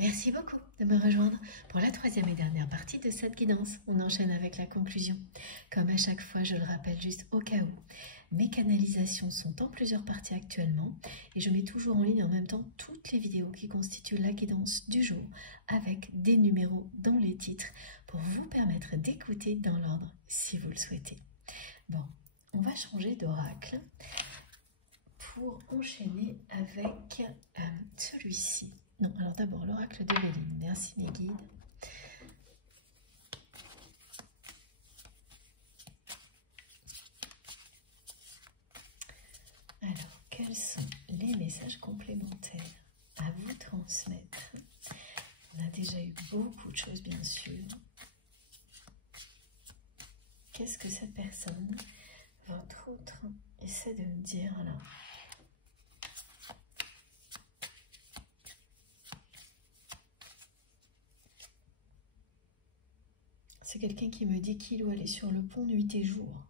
Merci beaucoup de me rejoindre pour la troisième et dernière partie de cette guidance. On enchaîne avec la conclusion. Comme à chaque fois, je le rappelle juste au cas où, mes canalisations sont en plusieurs parties actuellement et je mets toujours en ligne en même temps toutes les vidéos qui constituent la guidance du jour avec des numéros dans les titres pour vous permettre d'écouter dans l'ordre si vous le souhaitez. Bon, on va changer d'oracle pour enchaîner avec celui-ci. Non, alors d'abord l'oracle de Béline. Merci mes guides. Alors, quels sont les messages complémentaires à vous transmettre? On a déjà eu beaucoup de choses, bien sûr. Qu'est-ce que cette personne, votre autre, essaie de me dire là? C'est quelqu'un qui me dit qu'il ou elle est sur le pont nuit et jour.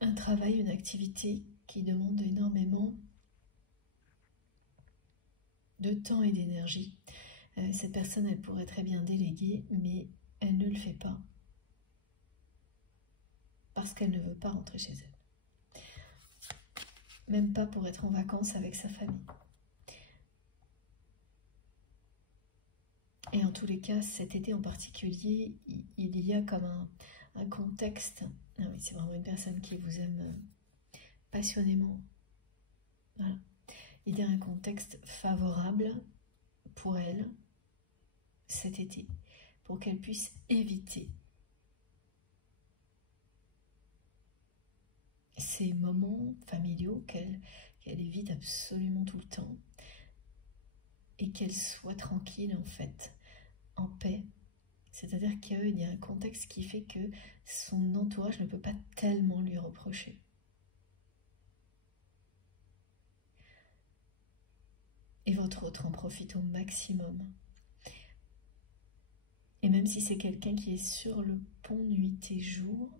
Un travail, une activité qui demande énormément de temps et d'énergie. Cette personne, elle pourrait très bien déléguer, mais elle ne le fait pas. Parce qu'elle ne veut pas rentrer chez elle. Même pas pour être en vacances avec sa famille. Et en tous les cas, cet été en particulier, il y a comme un contexte. Ah oui, c'est vraiment une personne qui vous aime passionnément. Voilà. Il y a un contexte favorable pour elle cet été, pour qu'elle puisse éviter ces moments familiaux qu'elle évite absolument tout le temps et qu'elle soit tranquille en fait, en paix. C'est-à-dire qu'il y a un contexte qui fait que son entourage ne peut pas tellement lui reprocher. Et votre autre en profite au maximum. Et même si c'est quelqu'un qui est sur le pont nuit et jour,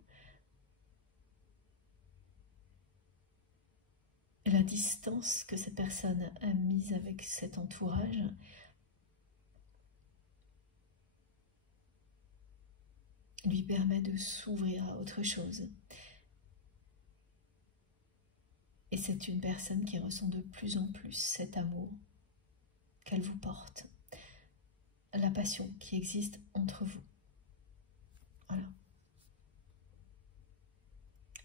la distance que cette personne a mise avec cet entourage lui permet de s'ouvrir à autre chose. Et c'est une personne qui ressent de plus en plus cet amour qu'elle vous porte, la passion qui existe entre vous. Voilà.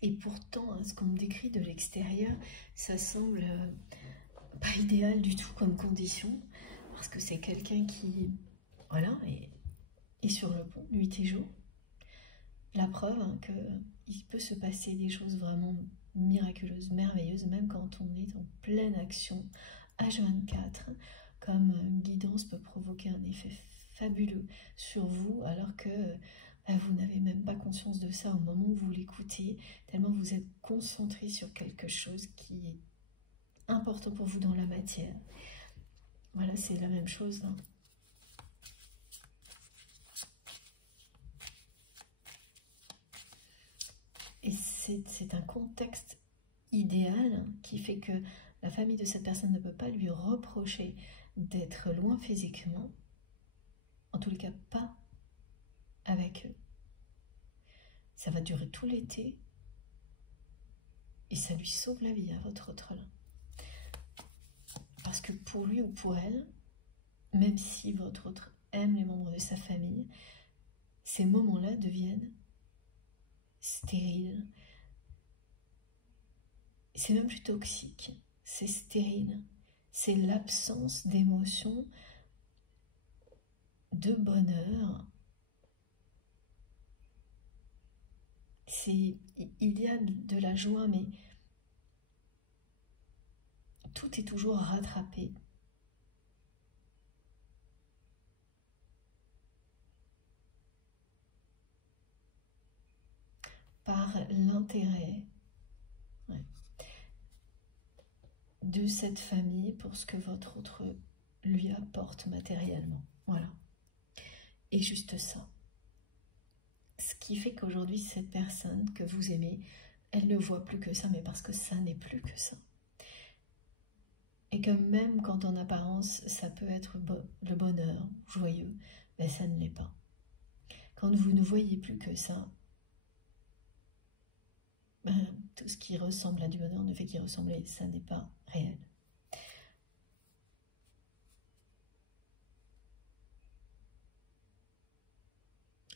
Et pourtant, ce qu'on me décrit de l'extérieur, ça semble pas idéal du tout comme condition, parce que c'est quelqu'un qui, voilà, est sur le pont, nuit et jour. La preuve qu'il peut se passer des choses vraiment miraculeuses, merveilleuses, même quand on est en pleine action H24, comme une guidance peut provoquer un effet fabuleux sur vous, alors que vous n'avez même pas conscience de ça au moment où vous l'écoutez, tellement vous êtes concentré sur quelque chose qui est important pour vous dans la matière. Voilà, c'est la même chose. Hein. Et c'est un contexte idéal qui fait que la famille de cette personne ne peut pas lui reprocher d'être loin physiquement, en tous les cas pas avec eux. Ça va durer tout l'été et ça lui sauve la vie à votre autre là. Parce que pour lui ou pour elle, même si votre autre aime les membres de sa famille, ces moments-là deviennent stériles. C'est même plus toxique, c'est stérile. C'est l'absence d'émotion, de bonheur. Il y a de la joie, mais tout est toujours rattrapé. Par l'intérêt de cette famille pour ce que votre autre lui apporte matériellement. Voilà. Et juste ça. Ce qui fait qu'aujourd'hui, cette personne que vous aimez, elle ne voit plus que ça, mais parce que ça n'est plus que ça. et que même quand en apparence ça peut être le bonheur, joyeux, ben ça ne l'est pas. Quand vous ne voyez plus que ça, ben, tout ce qui ressemble à du bonheur ne fait qu'y ressembler, ça n'est pas réel.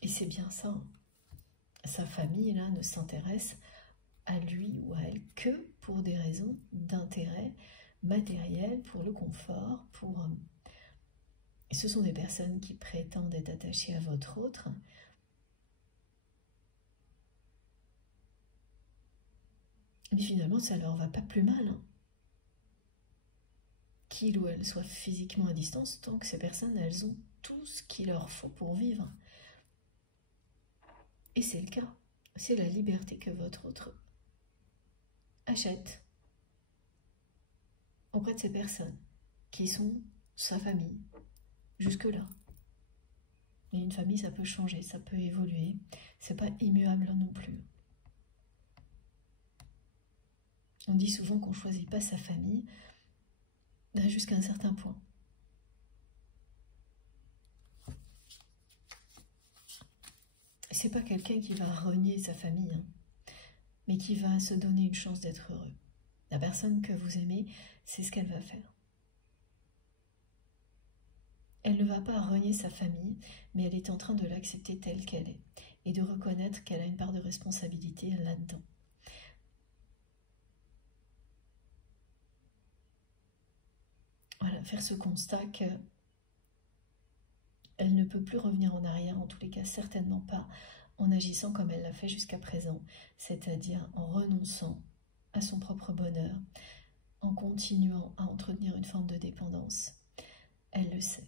Et c'est bien ça. Sa famille, là, ne s'intéresse à lui ou à elle que pour des raisons d'intérêt matériel, pour le confort, pour... Et ce sont des personnes qui prétendent être attachées à votre autre. Mais finalement, ça leur va pas plus mal. Hein. Qu'il ou elle soit physiquement à distance, tant que ces personnes, elles ont tout ce qu'il leur faut pour vivre. Et c'est le cas. C'est la liberté que votre autre achète auprès de ces personnes qui sont sa famille. Jusque-là. Mais une famille, ça peut changer, ça peut évoluer. C'est pas immuable non plus. On dit souvent qu'on ne choisit pas sa famille jusqu'à un certain point. C'est pas quelqu'un qui va renier sa famille, hein, mais qui va se donner une chance d'être heureux. La personne que vous aimez, c'est ce qu'elle va faire. Elle ne va pas renier sa famille, mais elle est en train de l'accepter telle qu'elle est et de reconnaître qu'elle a une part de responsabilité là-dedans. Voilà, faire ce constat qu'elle ne peut plus revenir en arrière, en tous les cas certainement pas en agissant comme elle l'a fait jusqu'à présent, c'est-à-dire en renonçant à son propre bonheur, en continuant à entretenir une forme de dépendance. Elle le sait.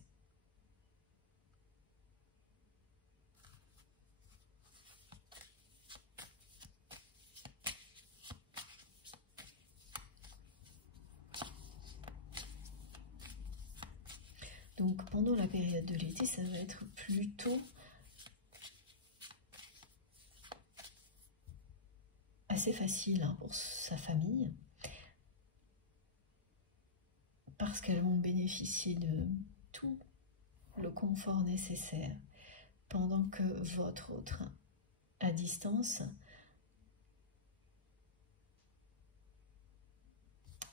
Donc pendant la période de l'été, ça va être plutôt assez facile hein, pour sa famille, parce qu'elles vont bénéficier de tout le confort nécessaire, pendant que votre autre, à distance,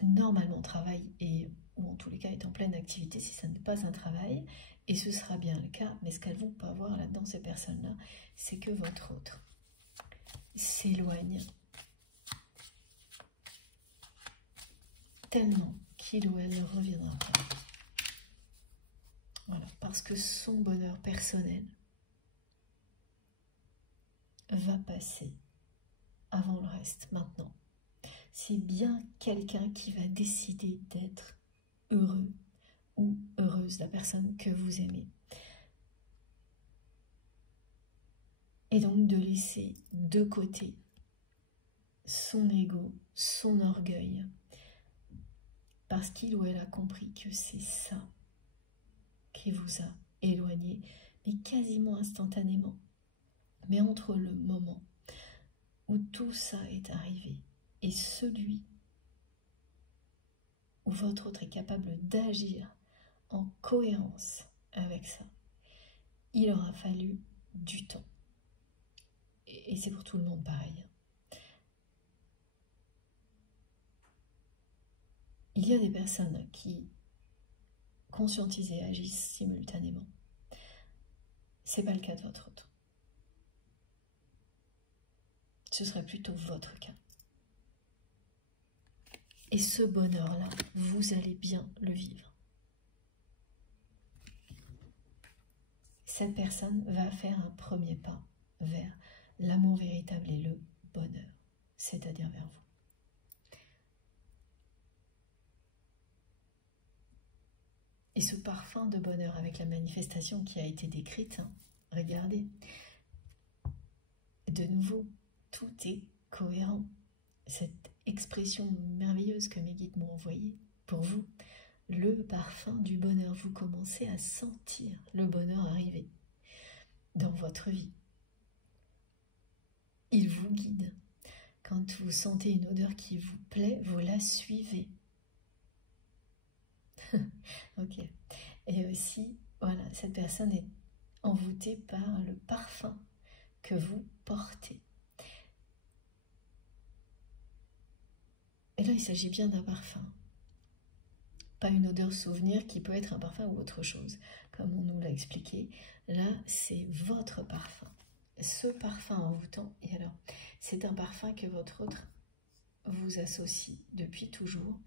normalement travaille et ou en tous les cas est en pleine activité si ça n'est pas un travail, et ce sera bien le cas, mais ce qu'elles vont pas voir là-dedans, ces personnes-là, c'est que votre autre s'éloigne tellement qu'il ou elle ne reviendra pas. Voilà, parce que son bonheur personnel va passer avant le reste maintenant. C'est bien quelqu'un qui va décider d'être heureux ou heureuse, la personne que vous aimez. Et donc de laisser de côté son ego, son orgueil, parce qu'il ou elle a compris que c'est ça qui vous a éloigné, mais quasiment instantanément. Mais entre le moment où tout ça est arrivé et celui où votre autre est capable d'agir en cohérence avec ça, il aura fallu du temps. Et c'est pour tout le monde pareil. Il y a des personnes qui conscientisent et agissent simultanément. C'est pas le cas de votre autre. Ce serait plutôt votre cas. Et ce bonheur-là, vous allez bien le vivre. Cette personne va faire un premier pas vers l'amour véritable et le bonheur, c'est-à-dire vers vous. Et ce parfum de bonheur avec la manifestation qui a été décrite, hein, regardez, de nouveau, tout est cohérent. Cette expression merveilleuse que mes guides m'ont envoyée pour vous, le parfum du bonheur, vous commencez à sentir le bonheur arriver dans votre vie. Il vous guide. Quand vous sentez une odeur qui vous plaît, vous la suivez. Ok. Et aussi, voilà, cette personne est envoûtée par le parfum que vous portez. Et là, il s'agit bien d'un parfum. Pas une odeur souvenir qui peut être un parfum ou autre chose, comme on nous l'a expliqué. Là, c'est votre parfum. Ce parfum envoûtant, et alors, c'est un parfum que votre autre vous associe depuis toujours,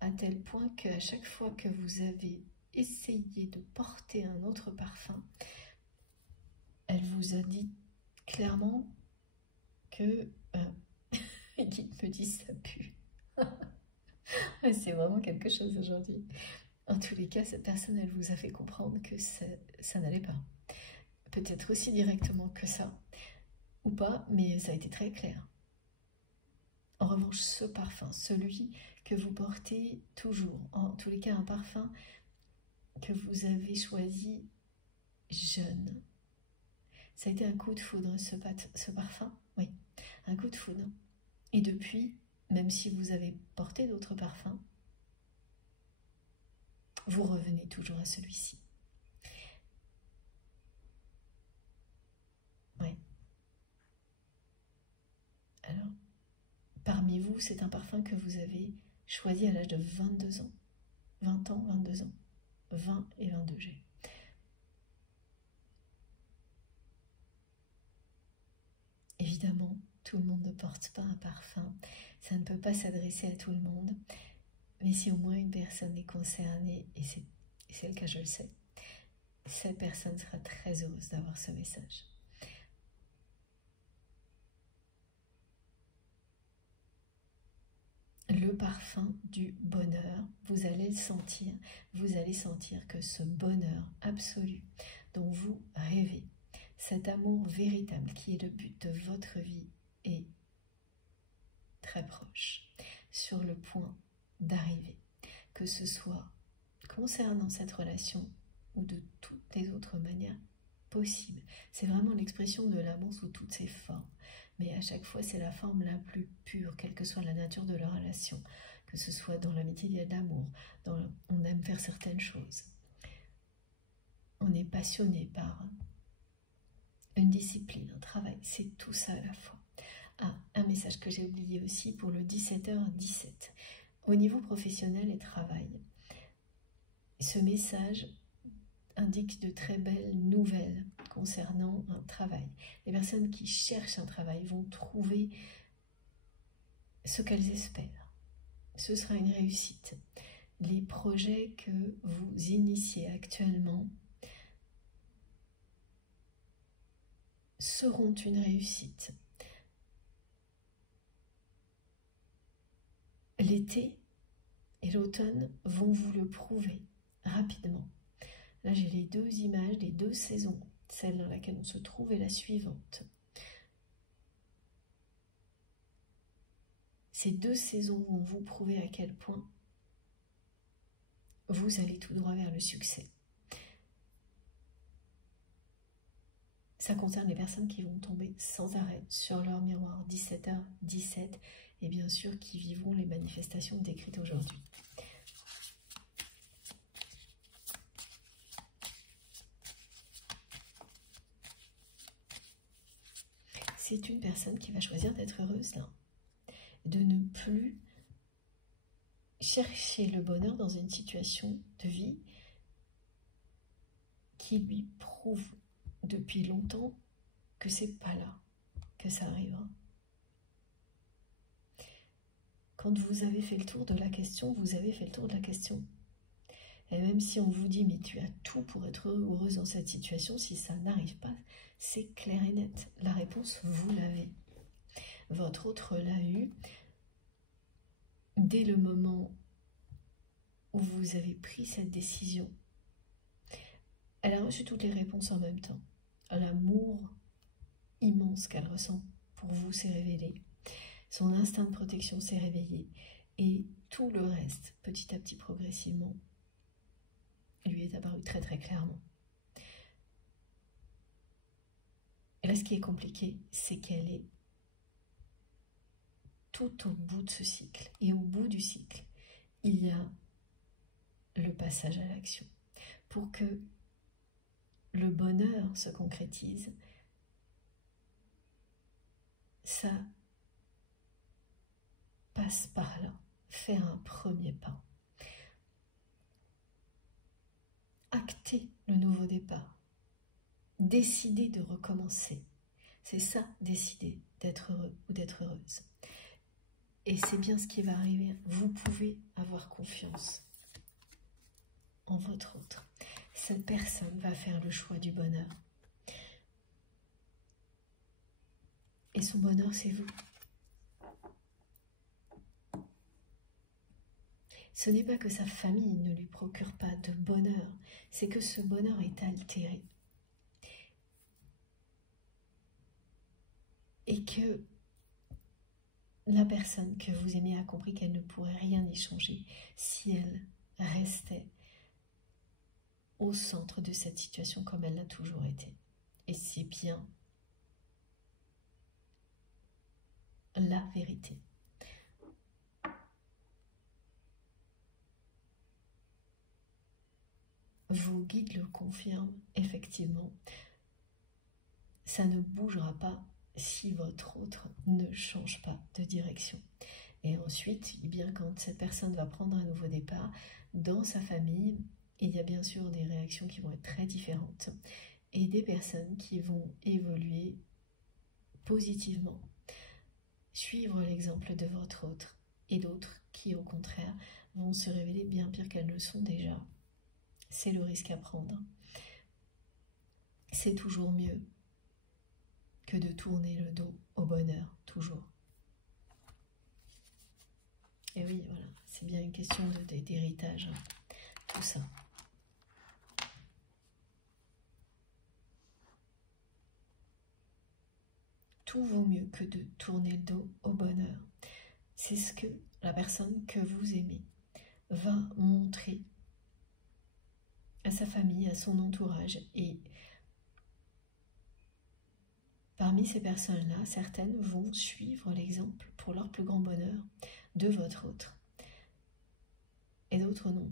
à tel point qu'à chaque fois que vous avez essayé de porter un autre parfum, elle vous a dit clairement que qu'il me dit ça pue. C'est vraiment quelque chose aujourd'hui. En tous les cas, cette personne, elle vous a fait comprendre que ça n'allait pas. Peut-être aussi directement que ça, ou pas, mais ça a été très clair. En revanche, ce parfum, celui que vous portez toujours, en tous les cas un parfum que vous avez choisi jeune, ça a été un coup de foudre, ce parfum, oui, un coup de foudre. Et depuis, même si vous avez porté d'autres parfums, vous revenez toujours à celui-ci. Oui. Alors, parmi vous, c'est un parfum que vous avez choisi à l'âge de 22 ans. 20 ans, 22 ans. 20 et 22 G. Évidemment, tout le monde ne porte pas un parfum. Ça ne peut pas s'adresser à tout le monde. Mais si au moins une personne est concernée, et c'est le cas, je le sais, cette personne sera très heureuse d'avoir ce message. Le parfum du bonheur, vous allez le sentir, vous allez sentir que ce bonheur absolu dont vous rêvez, cet amour véritable qui est le but de votre vie est très proche, sur le point d'arriver, que ce soit concernant cette relation ou de toutes les autres manières possibles. C'est vraiment l'expression de l'amour sous toutes ses formes, mais à chaque fois c'est la forme la plus pure, quelle que soit la nature de la relation, que ce soit dans l'amitié, il y a de l'amour, on aime faire certaines choses, on est passionné par une discipline, un travail, c'est tout ça à la fois. Ah, un message que j'ai oublié aussi pour le 17h17. Au niveau professionnel et travail, ce message indique de très belles nouvelles concernant un travail. Les personnes qui cherchent un travail vont trouver ce qu'elles espèrent. Ce sera une réussite. Les projets que vous initiez actuellement seront une réussite. L'été et l'automne vont vous le prouver rapidement. Là, j'ai les deux images des deux saisons, celle dans laquelle on se trouve et la suivante. Ces deux saisons vont vous prouver à quel point vous allez tout droit vers le succès. Ça concerne les personnes qui vont tomber sans arrêt sur leur miroir 17h17 et bien sûr qui vivront les manifestations décrites aujourd'hui. C'est une personne qui va choisir d'être heureuse là, de ne plus chercher le bonheur dans une situation de vie qui lui prouve depuis longtemps que c'est pas là que ça arrivera. Quand vous avez fait le tour de la question, vous avez fait le tour de la question. Et même si on vous dit, mais tu as tout pour être heureuse dans cette situation, si ça n'arrive pas, c'est clair et net. La réponse, vous l'avez. Votre autre l'a eu dès le moment où vous avez pris cette décision. Elle a reçu toutes les réponses en même temps. L'amour immense qu'elle ressent pour vous s'est révélé. Son instinct de protection s'est réveillé. Et tout le reste, petit à petit, progressivement, lui est apparu très très clairement. Et là, ce qui est compliqué, c'est qu'elle est tout au bout de ce cycle. Et au bout du cycle, il y a le passage à l'action. Pour que le bonheur se concrétise, ça passe par là, faire un premier pas. Acter le nouveau départ, décider de recommencer. C'est ça, décider d'être heureux ou d'être heureuse. Et c'est bien ce qui va arriver. Vous pouvez avoir confiance en votre autre. Cette personne va faire le choix du bonheur. Et son bonheur, c'est vous. Ce n'est pas que sa famille ne lui procure pas de bonheur, c'est que ce bonheur est altéré. Et que la personne que vous aimez a compris qu'elle ne pourrait rien y changer si elle restait au centre de cette situation comme elle l'a toujours été. Et c'est bien la vérité. Vos guides le confirment, effectivement, ça ne bougera pas si votre autre ne change pas de direction. Et ensuite, eh bien, quand cette personne va prendre un nouveau départ, dans sa famille, il y a bien sûr des réactions qui vont être très différentes et des personnes qui vont évoluer positivement, suivre l'exemple de votre autre, et d'autres qui, au contraire, vont se révéler bien pire qu'elles ne sont déjà. C'est le risque à prendre. C'est toujours mieux que de tourner le dos au bonheur, toujours. Et oui, voilà, c'est bien une question d'héritage, tout ça. Tout vaut mieux que de tourner le dos au bonheur. C'est ce que la personne que vous aimez va montrer à sa famille, à son entourage. Et parmi ces personnes-là, certaines vont suivre l'exemple pour leur plus grand bonheur de votre autre. Et d'autres non.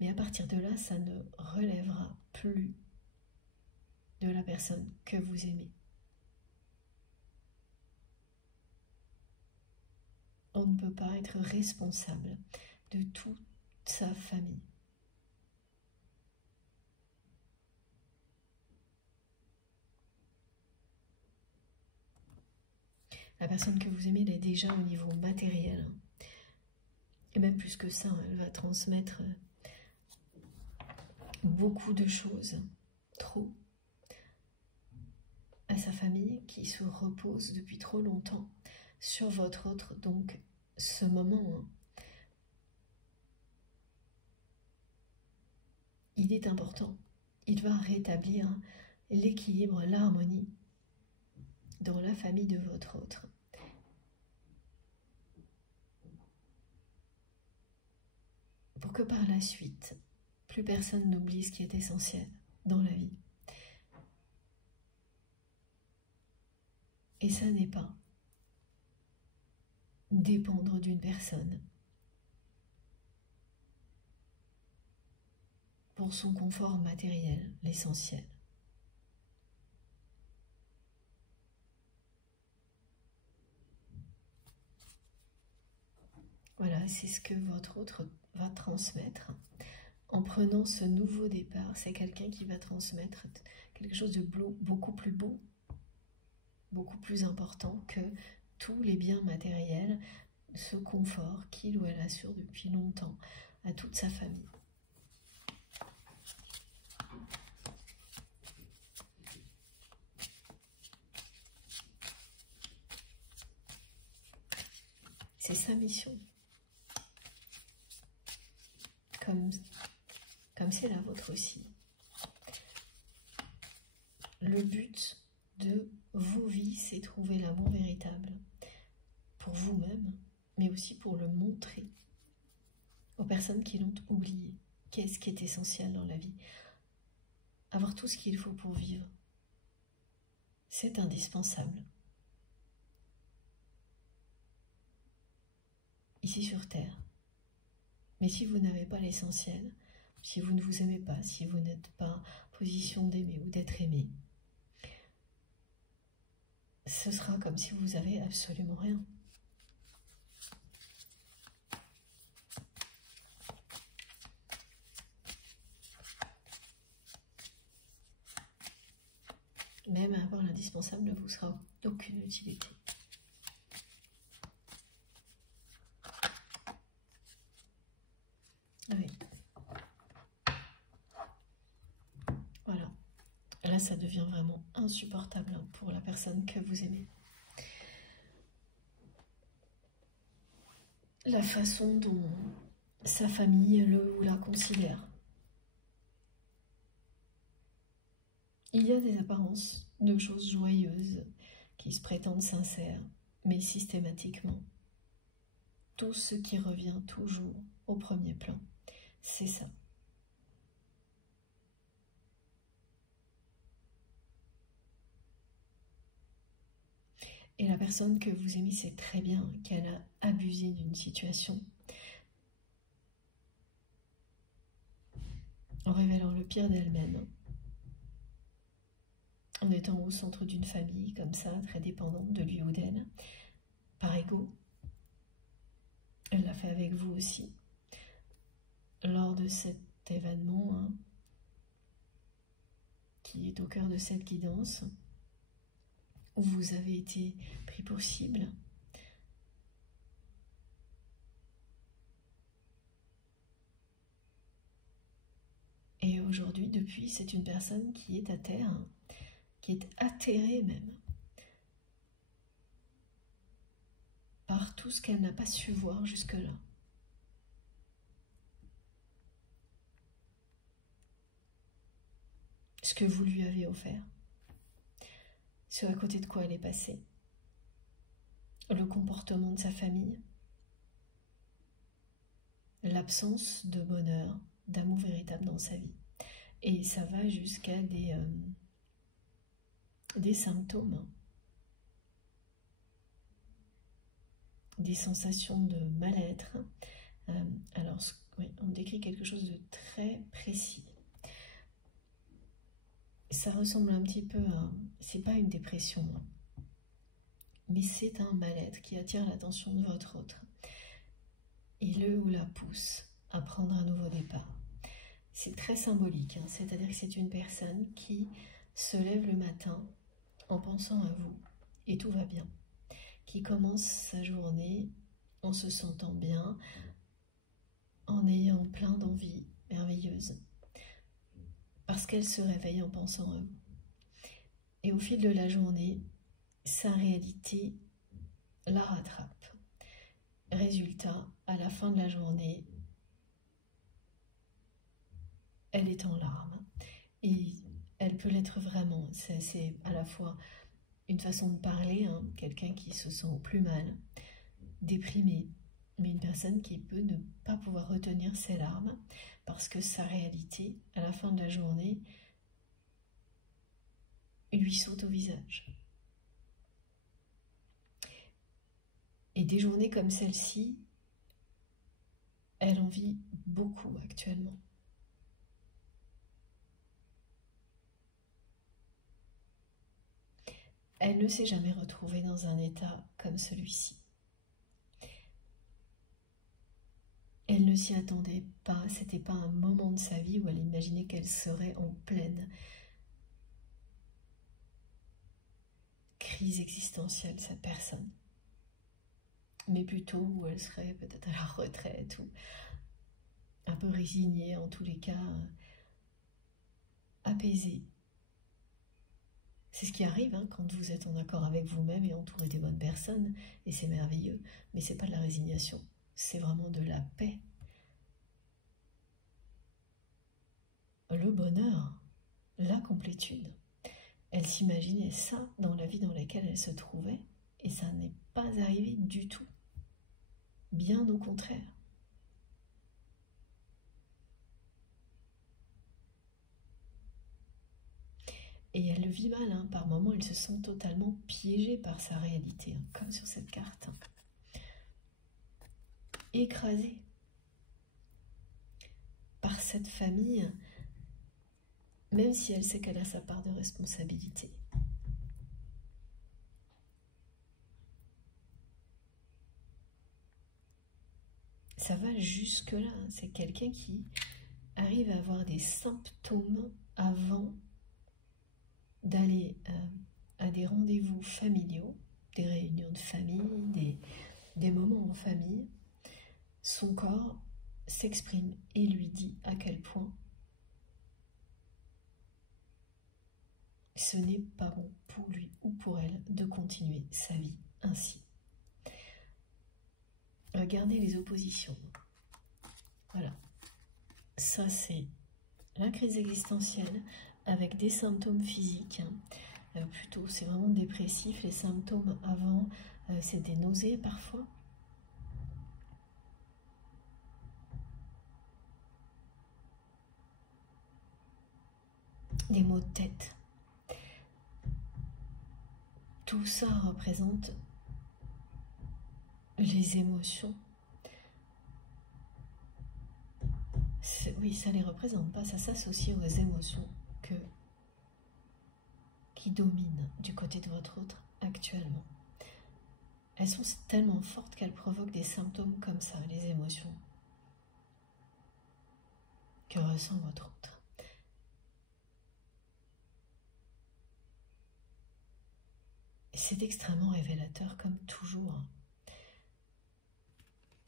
Mais à partir de là, ça ne relèvera plus de la personne que vous aimez. On ne peut pas être responsable de toute sa famille. La personne que vous aimez, elle est déjà au niveau matériel. Et même plus que ça, elle va transmettre beaucoup de choses, trop, à sa famille qui se repose depuis trop longtemps sur votre autre. Donc ce moment, il est important. Il va rétablir l'équilibre, l'harmonie dans la famille de votre autre. Pour que par la suite, plus personne n'oublie ce qui est essentiel dans la vie. Et ça n'est pas dépendre d'une personne pour son confort matériel, l'essentiel. Voilà, c'est ce que votre autre va transmettre. En prenant ce nouveau départ, c'est quelqu'un qui va transmettre quelque chose de beaucoup plus beau, beaucoup plus important que tous les biens matériels, ce confort qu'il ou elle assure depuis longtemps à toute sa famille. C'est sa mission. Comme c'est la vôtre aussi. Le but de vos vies, c'est trouver l'amour véritable pour vous-même, mais aussi pour le montrer aux personnes qui l'ont oublié. Qu'est-ce qui est essentiel dans la vie? Avoir tout ce qu'il faut pour vivre, c'est indispensable. ici sur Terre. Mais si vous n'avez pas l'essentiel, si vous ne vous aimez pas, si vous n'êtes pas en position d'aimer ou d'être aimé, ce sera comme si vous avez absolument rien. Même avoir l'indispensable ne vous sera d'aucune utilité. Oui. Voilà. Là, ça devient vraiment insupportable pour la personne que vous aimez. La façon dont sa famille le ou la considère. Il y a des apparences de choses joyeuses qui se prétendent sincères, mais systématiquement, tout ce qui revient toujours au premier plan, c'est ça. Et la personne que vous aimez sait très bien qu'elle a abusé d'une situation, en révélant le pire d'elle-même, en étant au centre d'une famille comme ça, très dépendante de lui ou d'elle, par ego. Elle l'a fait avec vous aussi. Lors de cet événement qui est au cœur de cette guidance, où vous avez été pris pour cible, et aujourd'hui, depuis, c'est une personne qui est à terre, qui est atterrée même, par tout ce qu'elle n'a pas su voir jusque-là. Ce que vous lui avez offert, ce à côté de quoi elle est passée, le comportement de sa famille, l'absence de bonheur, d'amour véritable dans sa vie. Et ça va jusqu'à des symptômes, des sensations de mal-être. Alors, oui, on décrit quelque chose de très précis. Ça ressemble un petit peu à... C'est pas une dépression, mais c'est un mal-être qui attire l'attention de votre autre. Et le ou la pousse à prendre un nouveau départ. C'est très symbolique, c'est-à-dire que c'est une personne qui se lève le matin en pensant à vous, et tout va bien. Qui commence sa journée en se sentant bien, en ayant plein d'envies merveilleuses, parce qu'elle se réveille en pensant à vous. Et au fil de la journée, sa réalité la rattrape. Résultat, à la fin de la journée, elle est en larmes. Et elle peut l'être vraiment. C'est à la fois une façon de parler, quelqu'un qui se sent au plus mal, déprimé, mais une personne qui peut ne pas pouvoir retenir ses larmes parce que sa réalité, à la fin de la journée, lui saute au visage. Et des journées comme celle-ci, elle en vit beaucoup actuellement. Elle ne s'est jamais retrouvée dans un état comme celui-ci. Elle ne s'y attendait pas, c'était pas un moment de sa vie où elle imaginait qu'elle serait en pleine crise existentielle, cette personne. Mais plutôt où elle serait peut-être à la retraite ou un peu résignée, en tous les cas apaisée. C'est ce qui arrive quand vous êtes en accord avec vous-même et entouré des bonnes personnes, et c'est merveilleux, mais c'est pas de la résignation, c'est vraiment de la paix. Le bonheur, la complétude. Elle s'imaginait ça dans la vie dans laquelle elle se trouvait, et ça n'est pas arrivé du tout. Bien au contraire. Et elle le vit mal, par moments elle se sent totalement piégée par sa réalité, comme sur cette carte. écrasé par cette famille, même si elle sait qu'elle a sa part de responsabilité. Ça va jusque-là, c'est quelqu'un qui arrive à avoir des symptômes avant d'aller à des rendez-vous familiaux, des réunions de famille, des moments en famille. Son corps s'exprime et lui dit à quel point ce n'est pas bon pour lui ou pour elle de continuer sa vie ainsi. Regardez les oppositions. Voilà. Ça, c'est la crise existentielle avec des symptômes physiques. Plutôt, c'est vraiment dépressif. Les symptômes avant, c'est des nausées parfois. Des maux de tête. Tout ça représente les émotions. Oui, ça ne les représente pas, ça s'associe aux émotions qui dominent du côté de votre autre actuellement. Elles sont tellement fortes qu'elles provoquent des symptômes comme ça, les émotions que ressent votre autre. C'est extrêmement révélateur comme toujours.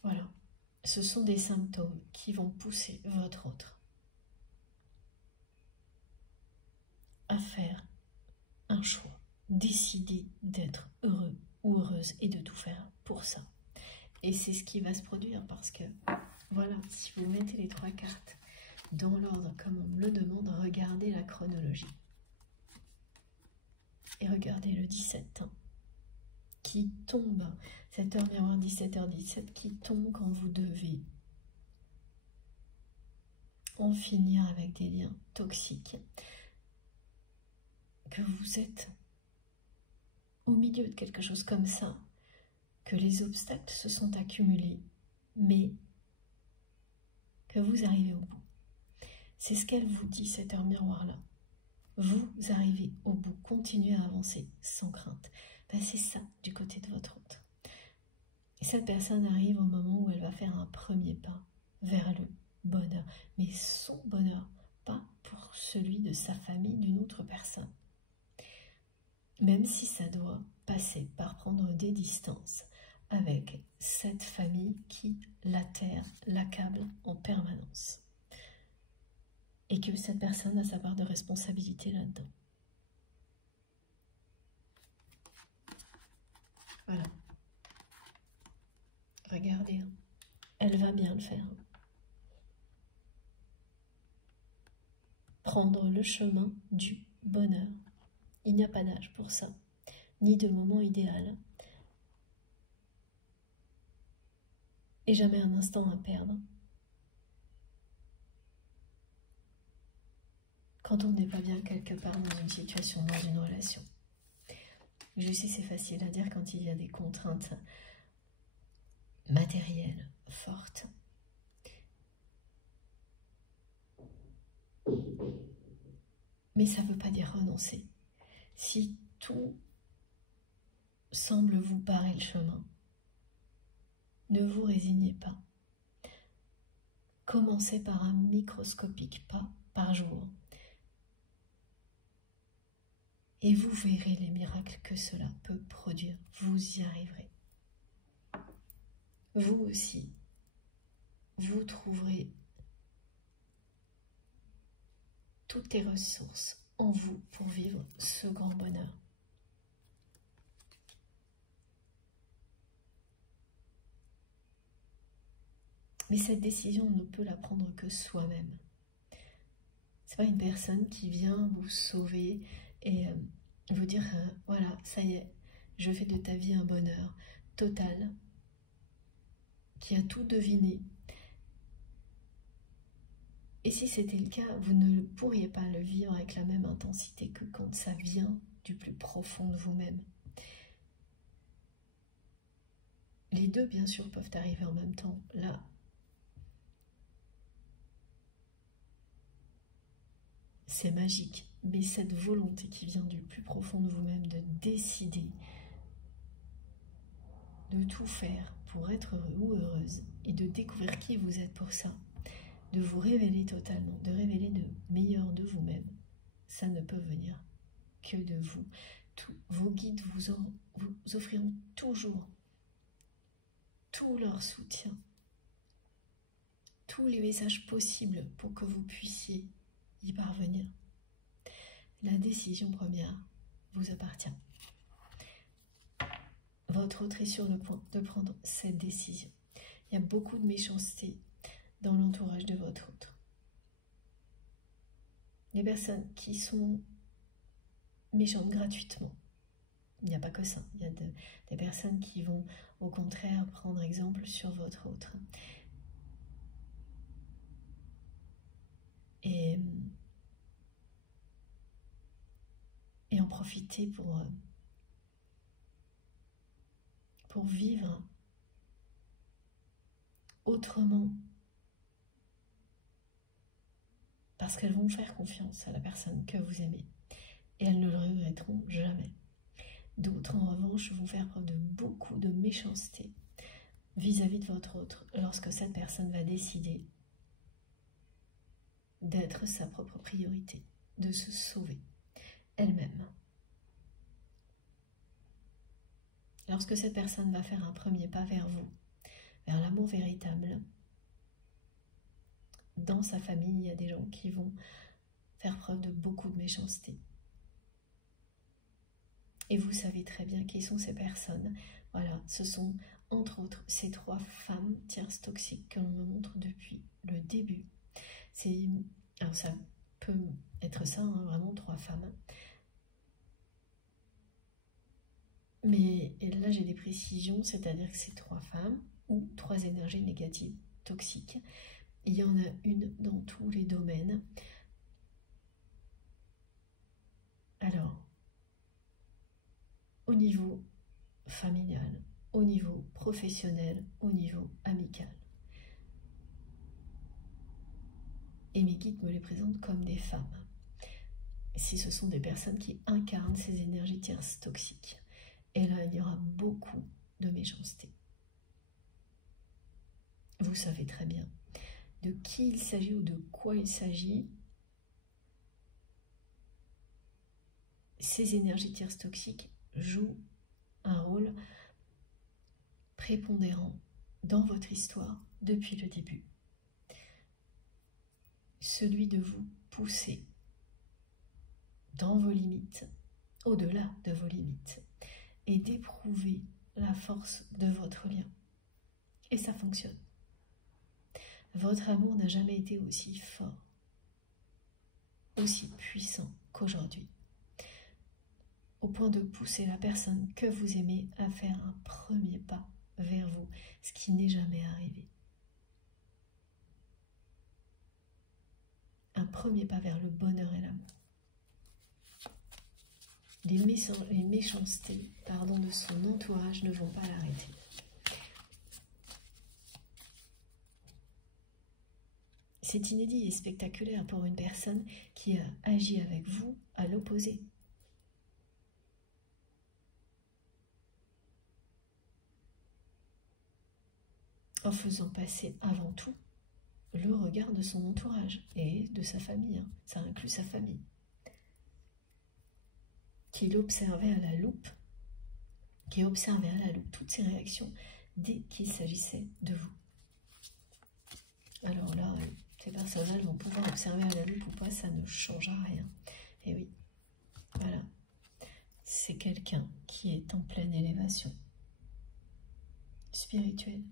Voilà. Ce sont des symptômes qui vont pousser votre autre à faire un choix, décider d'être heureux ou heureuse et de tout faire pour ça. Et c'est ce qui va se produire parce que, voilà, si vous mettez les 3 cartes dans l'ordre comme on me le demande, regardez la chronologie. Et regardez le 17 qui tombe, 7h miroir 17h17, qui tombe quand vous devez en finir avec des liens toxiques, que vous êtes au milieu de quelque chose comme ça, que les obstacles se sont accumulés, mais que vous arrivez au bout. C'est ce qu'elle vous dit, cette heure miroir-là. Vous arrivez au bout, continuez à avancer sans crainte. Ben, c'est ça du côté de votre autre. Et cette personne arrive au moment où elle va faire un premier pas vers le bonheur, mais son bonheur, pas pour celui de sa famille, d'une autre personne. Même si ça doit passer par prendre des distances avec cette famille qui l'atterre, l'accable en permanence. Et que cette personne a sa part de responsabilité là-dedans. Voilà. Regardez, elle va bien le faire. Prendre le chemin du bonheur. Il n'y a pas d'âge pour ça, ni de moment idéal. Et jamais un instant à perdre. Quand on n'est pas bien quelque part dans une situation, dans une relation. Je sais, c'est facile à dire quand il y a des contraintes matérielles fortes. Mais ça ne veut pas dire renoncer. Si tout semble vous barrer le chemin, ne vous résignez pas. Commencez par un microscopique pas par jour. Et vous verrez les miracles que cela peut produire. Vous y arriverez. Vous aussi, vous trouverez toutes les ressources en vous pour vivre ce grand bonheur. Mais cette décision, on ne peut la prendre que soi-même. C'est pas une personne qui vient vous sauver et vous dire voilà, ça y est, je fais de ta vie un bonheur total, qui a tout deviné. Et si c'était le cas, vous ne pourriez pas le vivre avec la même intensité que quand ça vient du plus profond de vous-même. Les deux, bien sûr, peuvent arriver en même temps. Là, c'est magique. Mais cette volonté qui vient du plus profond de vous-même, de décider de tout faire pour être heureux ou heureuse, et de découvrir qui vous êtes pour ça, de vous révéler totalement, de révéler le meilleur de vous-même, ça ne peut venir que de vous. Vos guides vous offriront toujours tout leur soutien, tous les messages possibles pour que vous puissiez y parvenir. La décision première vous appartient. Votre autre est sur le point de prendre cette décision. Il y a beaucoup de méchanceté dans l'entourage de votre autre. Les personnes qui sont méchantes gratuitement, il n'y a pas que ça. Il y a des personnes qui vont au contraire prendre exemple sur votre autre. Et en profiter pour vivre autrement, parce qu'elles vont faire confiance à la personne que vous aimez et elles ne le regretteront jamais. D'autres, en revanche, vont faire preuve de beaucoup de méchanceté vis-à-vis de votre autre lorsque cette personne va décider d'être sa propre priorité, de se sauver elle-même. Lorsque cette personne va faire un premier pas vers vous, vers l'amour véritable, dans sa famille, il y a des gens qui vont faire preuve de beaucoup de méchanceté. Et vous savez très bien qui sont ces personnes. Voilà, ce sont entre autres ces 3 femmes tierces toxiques que l'on me montre depuis le début. Alors ça peut être ça, hein, vraiment 3 femmes. Mais là j'ai des précisions, c'est-à-dire que c'est 3 femmes ou 3 énergies négatives toxiques. Il y en a une dans tous les domaines. Alors, au niveau familial, au niveau professionnel, au niveau amical. Et mes guides me les présentent comme des femmes. Si ce sont des personnes qui incarnent ces énergies tierces toxiques. Et là, il y aura beaucoup de méchanceté. Vous savez très bien de qui il s'agit ou de quoi il s'agit. Ces énergies tierces toxiques jouent un rôle prépondérant dans votre histoire depuis le début. Celui de vous pousser dans vos limites, au-delà de vos limites, et d'éprouver la force de votre lien. Et ça fonctionne. Votre amour n'a jamais été aussi fort, aussi puissant qu'aujourd'hui, au point de pousser la personne que vous aimez à faire un premier pas vers vous, ce qui n'est jamais arrivé. Un premier pas vers le bonheur et l'amour. Les méchancetés de son entourage ne vont pas l'arrêter. C'est inédit et spectaculaire pour une personne qui a agi avec vous à l'opposé. En faisant passer avant tout le regard de son entourage et de sa famille, hein. Ça inclut sa famille, qui l'observait à la loupe, toutes ses réactions dès qu'il s'agissait de vous. Alors là, ces personnages vont pouvoir observer à la loupe ou pas, ça ne changera rien. Et oui, voilà, c'est quelqu'un qui est en pleine élévation spirituelle.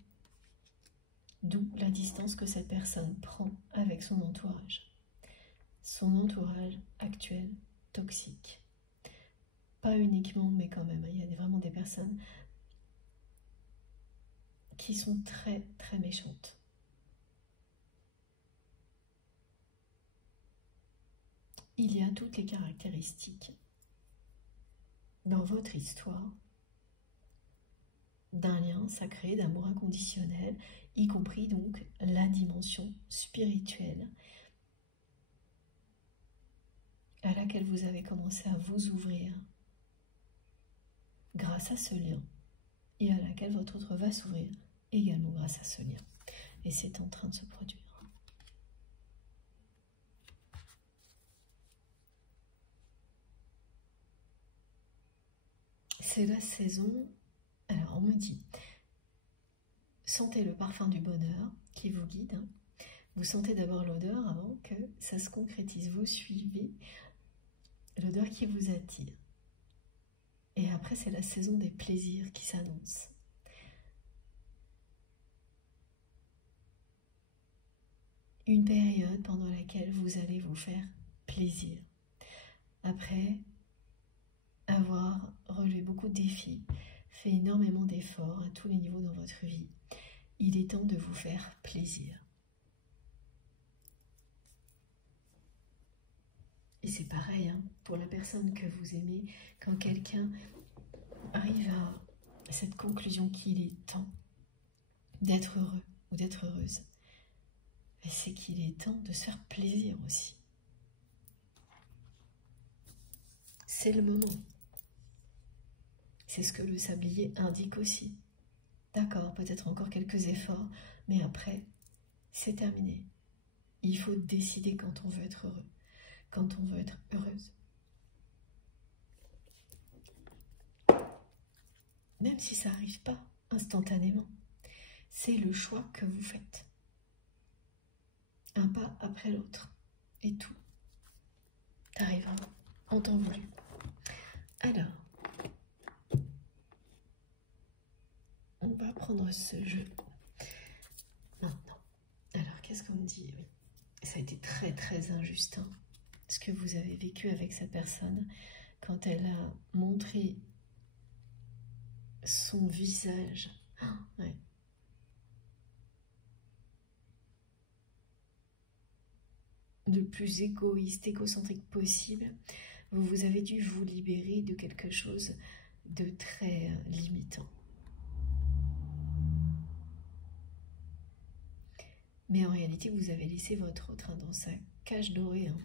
D'où la distance que cette personne prend avec son entourage. Son entourage actuel, toxique. Pas uniquement, mais quand même, il y a vraiment des personnes qui sont très, très méchantes. Il y a toutes les caractéristiques dans votre histoire d'un lien sacré, d'amour inconditionnel, y compris donc la dimension spirituelle à laquelle vous avez commencé à vous ouvrir grâce à ce lien et à laquelle votre autre va s'ouvrir également grâce à ce lien. Et c'est en train de se produire. C'est la saison, alors on me dit, sentez le parfum du bonheur qui vous guide. Vous sentez d'abord l'odeur avant que ça se concrétise. Vous suivez l'odeur qui vous attire. Et après, c'est la saison des plaisirs qui s'annonce. Une période pendant laquelle vous allez vous faire plaisir. Après avoir relevé beaucoup de défis, fait énormément d'efforts à tous les niveaux dans votre vie, il est temps de vous faire plaisir. Et c'est pareil, hein, pour la personne que vous aimez, quand quelqu'un arrive à cette conclusion qu'il est temps d'être heureux ou d'être heureuse, c'est qu'il est temps de se faire plaisir aussi. C'est le moment. C'est ce que le sablier indique aussi. D'accord, peut-être encore quelques efforts, mais après, c'est terminé. Il faut décider quand on veut être heureux, quand on veut être heureuse. Même si ça n'arrive pas instantanément, c'est le choix que vous faites. Un pas après l'autre, et tout arrivera en temps voulu. Alors, on va prendre ce jeu maintenant. Alors, qu'est-ce qu'on me dit? Oui. Ça a été très très injuste, hein, ce que vous avez vécu avec cette personne quand elle a montré son visage. Ouais. Le plus égoïste, égocentrique possible. Vous avez dû vous libérer de quelque chose de très limitant. Mais en réalité, vous avez laissé votre autre dans sa cage dorée. Hein.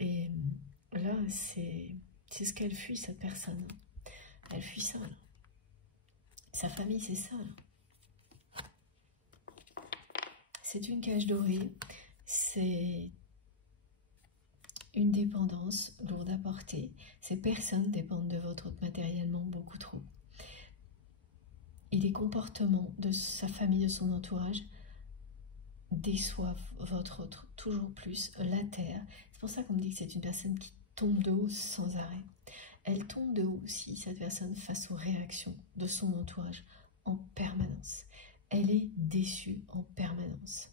Et là, c'est ce qu'elle fuit, cette personne. Elle fuit ça. Là. Sa famille, c'est ça. Là. C'est une cage dorée. C'est une dépendance lourde à porter. Ces personnes dépendent de votre autre matériellement beaucoup trop. Et les comportements de sa famille, de son entourage, déçoivent votre autre toujours plus, la terre. C'est pour ça qu'on me dit que c'est une personne qui tombe de haut sans arrêt. Elle tombe de haut aussi, cette personne, face aux réactions de son entourage en permanence. Elle est déçue en permanence.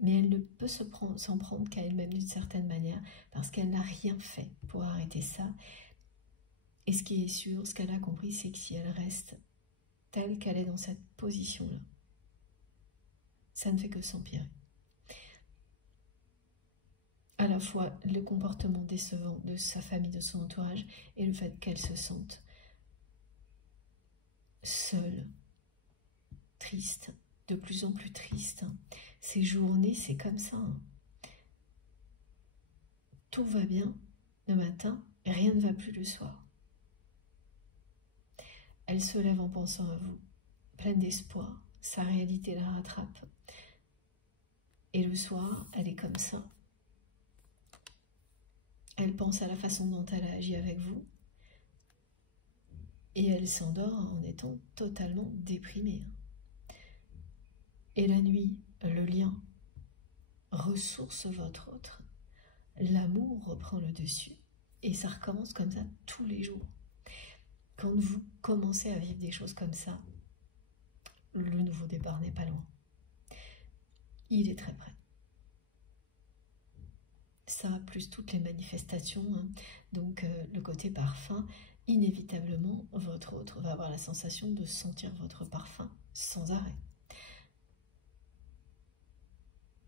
Mais elle ne peut s'en prendre qu'à elle-même d'une certaine manière parce qu'elle n'a rien fait pour arrêter ça. Et ce qui est sûr, ce qu'elle a compris, c'est que si elle reste telle qu'elle est dans cette position-là, ça ne fait que s'empirer. À la fois le comportement décevant de sa famille, de son entourage, et le fait qu'elle se sente seule, triste, de plus en plus triste. Ces journées, c'est comme ça. Tout va bien le matin, et rien ne va plus le soir. Elle se lève en pensant à vous, pleine d'espoir. Sa réalité la rattrape. Et le soir, elle est comme ça. Elle pense à la façon dont elle a agi avec vous. Et elle s'endort en étant totalement déprimée. Et la nuit, le lien ressource votre autre. L'amour reprend le dessus. Et ça recommence comme ça tous les jours. Quand vous commencez à vivre des choses comme ça, le nouveau départ n'est pas loin. Il est très près. Ça, plus toutes les manifestations, hein. Donc le côté parfum, inévitablement, votre autre va avoir la sensation de sentir votre parfum sans arrêt.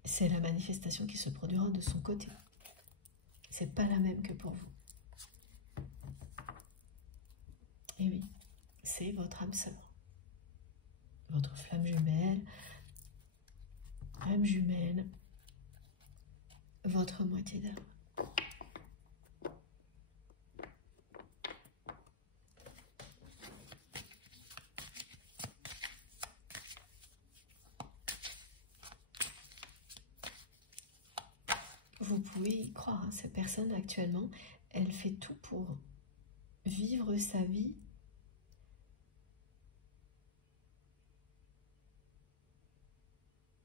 C'est la manifestation qui se produira de son côté. C'est pas la même que pour vous. Et oui, c'est votre âme sœur, votre flamme jumelle, votre moitié d'âme. Vous pouvez y croire, hein, cette personne actuellement, elle fait tout pour vivre sa vie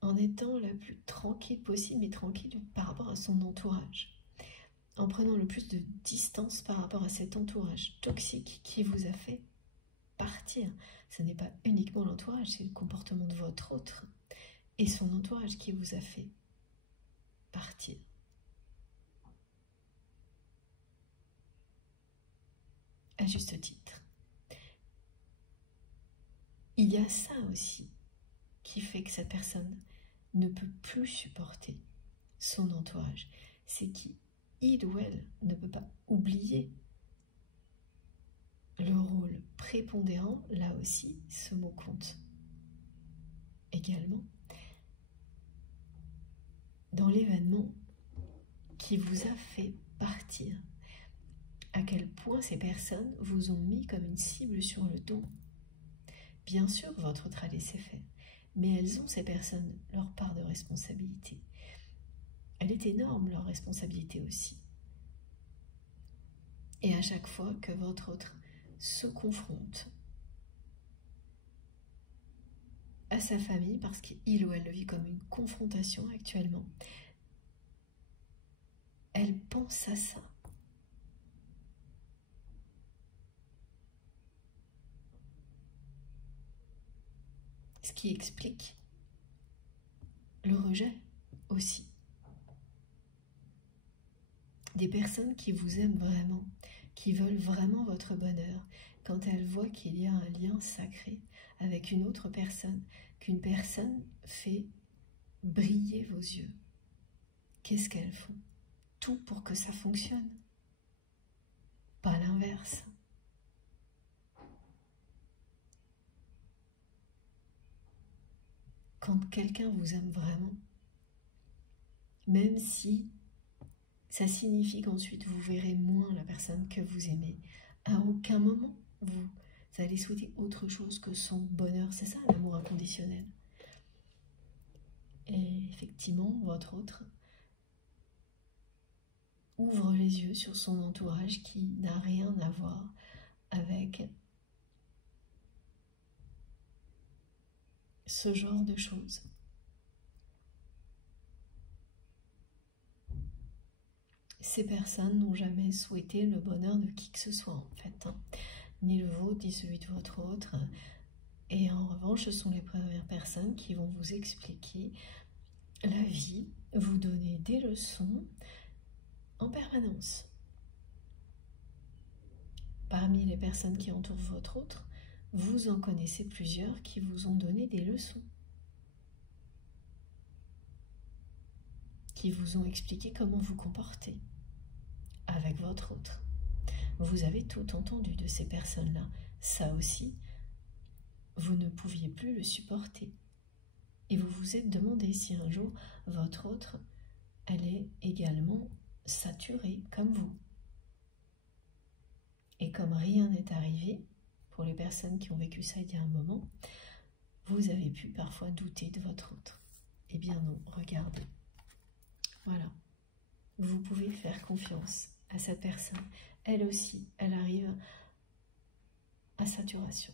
en étant la plus tranquille possible, mais tranquille par rapport à son entourage, en prenant le plus de distance par rapport à cet entourage toxique qui vous a fait partir. Ce n'est pas uniquement l'entourage, c'est le comportement de votre autre et son entourage qui vous a fait partir. À juste titre. Il y a ça aussi qui fait que cette personne ne peut plus supporter son entourage. C'est qu'il ou elle ne peut pas oublier le rôle prépondérant, là aussi, ce mot compte également, dans l'événement qui vous a fait partir. À quel point ces personnes vous ont mis comme une cible sur le dos. Bien sûr, votre autre a laissé faire, mais elles ont, ces personnes, leur part de responsabilité. Elle est énorme, leur responsabilité aussi. Et à chaque fois que votre autre se confronte à sa famille, parce qu'il ou elle le vit comme une confrontation actuellement, elle pense à ça. Ce qui explique le rejet aussi. Des personnes qui vous aiment vraiment, qui veulent vraiment votre bonheur, quand elles voient qu'il y a un lien sacré avec une autre personne, qu'une personne fait briller vos yeux, qu'est-ce qu'elles font? Tout pour que ça fonctionne, pas l'inverse. Quand quelqu'un vous aime vraiment, même si ça signifie qu'ensuite vous verrez moins la personne que vous aimez, à aucun moment vous allez souhaiter autre chose que son bonheur. C'est ça l'amour inconditionnel. Et effectivement, votre autre ouvre les yeux sur son entourage qui n'a rien à voir avec ce genre de choses. Ces personnes n'ont jamais souhaité le bonheur de qui que ce soit en fait, hein. Ni le vôtre, ni celui de votre autre. Et en revanche, ce sont les premières personnes qui vont vous expliquer la vie, vous donner des leçons en permanence. Parmi les personnes qui entourent votre autre, vous en connaissez plusieurs qui vous ont donné des leçons, qui vous ont expliqué comment vous comporter avec votre autre. Vous avez tout entendu de ces personnes-là. Ça aussi, vous ne pouviez plus le supporter. Et vous vous êtes demandé si un jour, votre autre, elle est également saturée comme vous. Et comme rien n'est arrivé, pour les personnes qui ont vécu ça il y a un moment, vous avez pu parfois douter de votre autre. Eh bien non, regardez. Voilà. Vous pouvez faire confiance à cette personne. Elle aussi, elle arrive à saturation.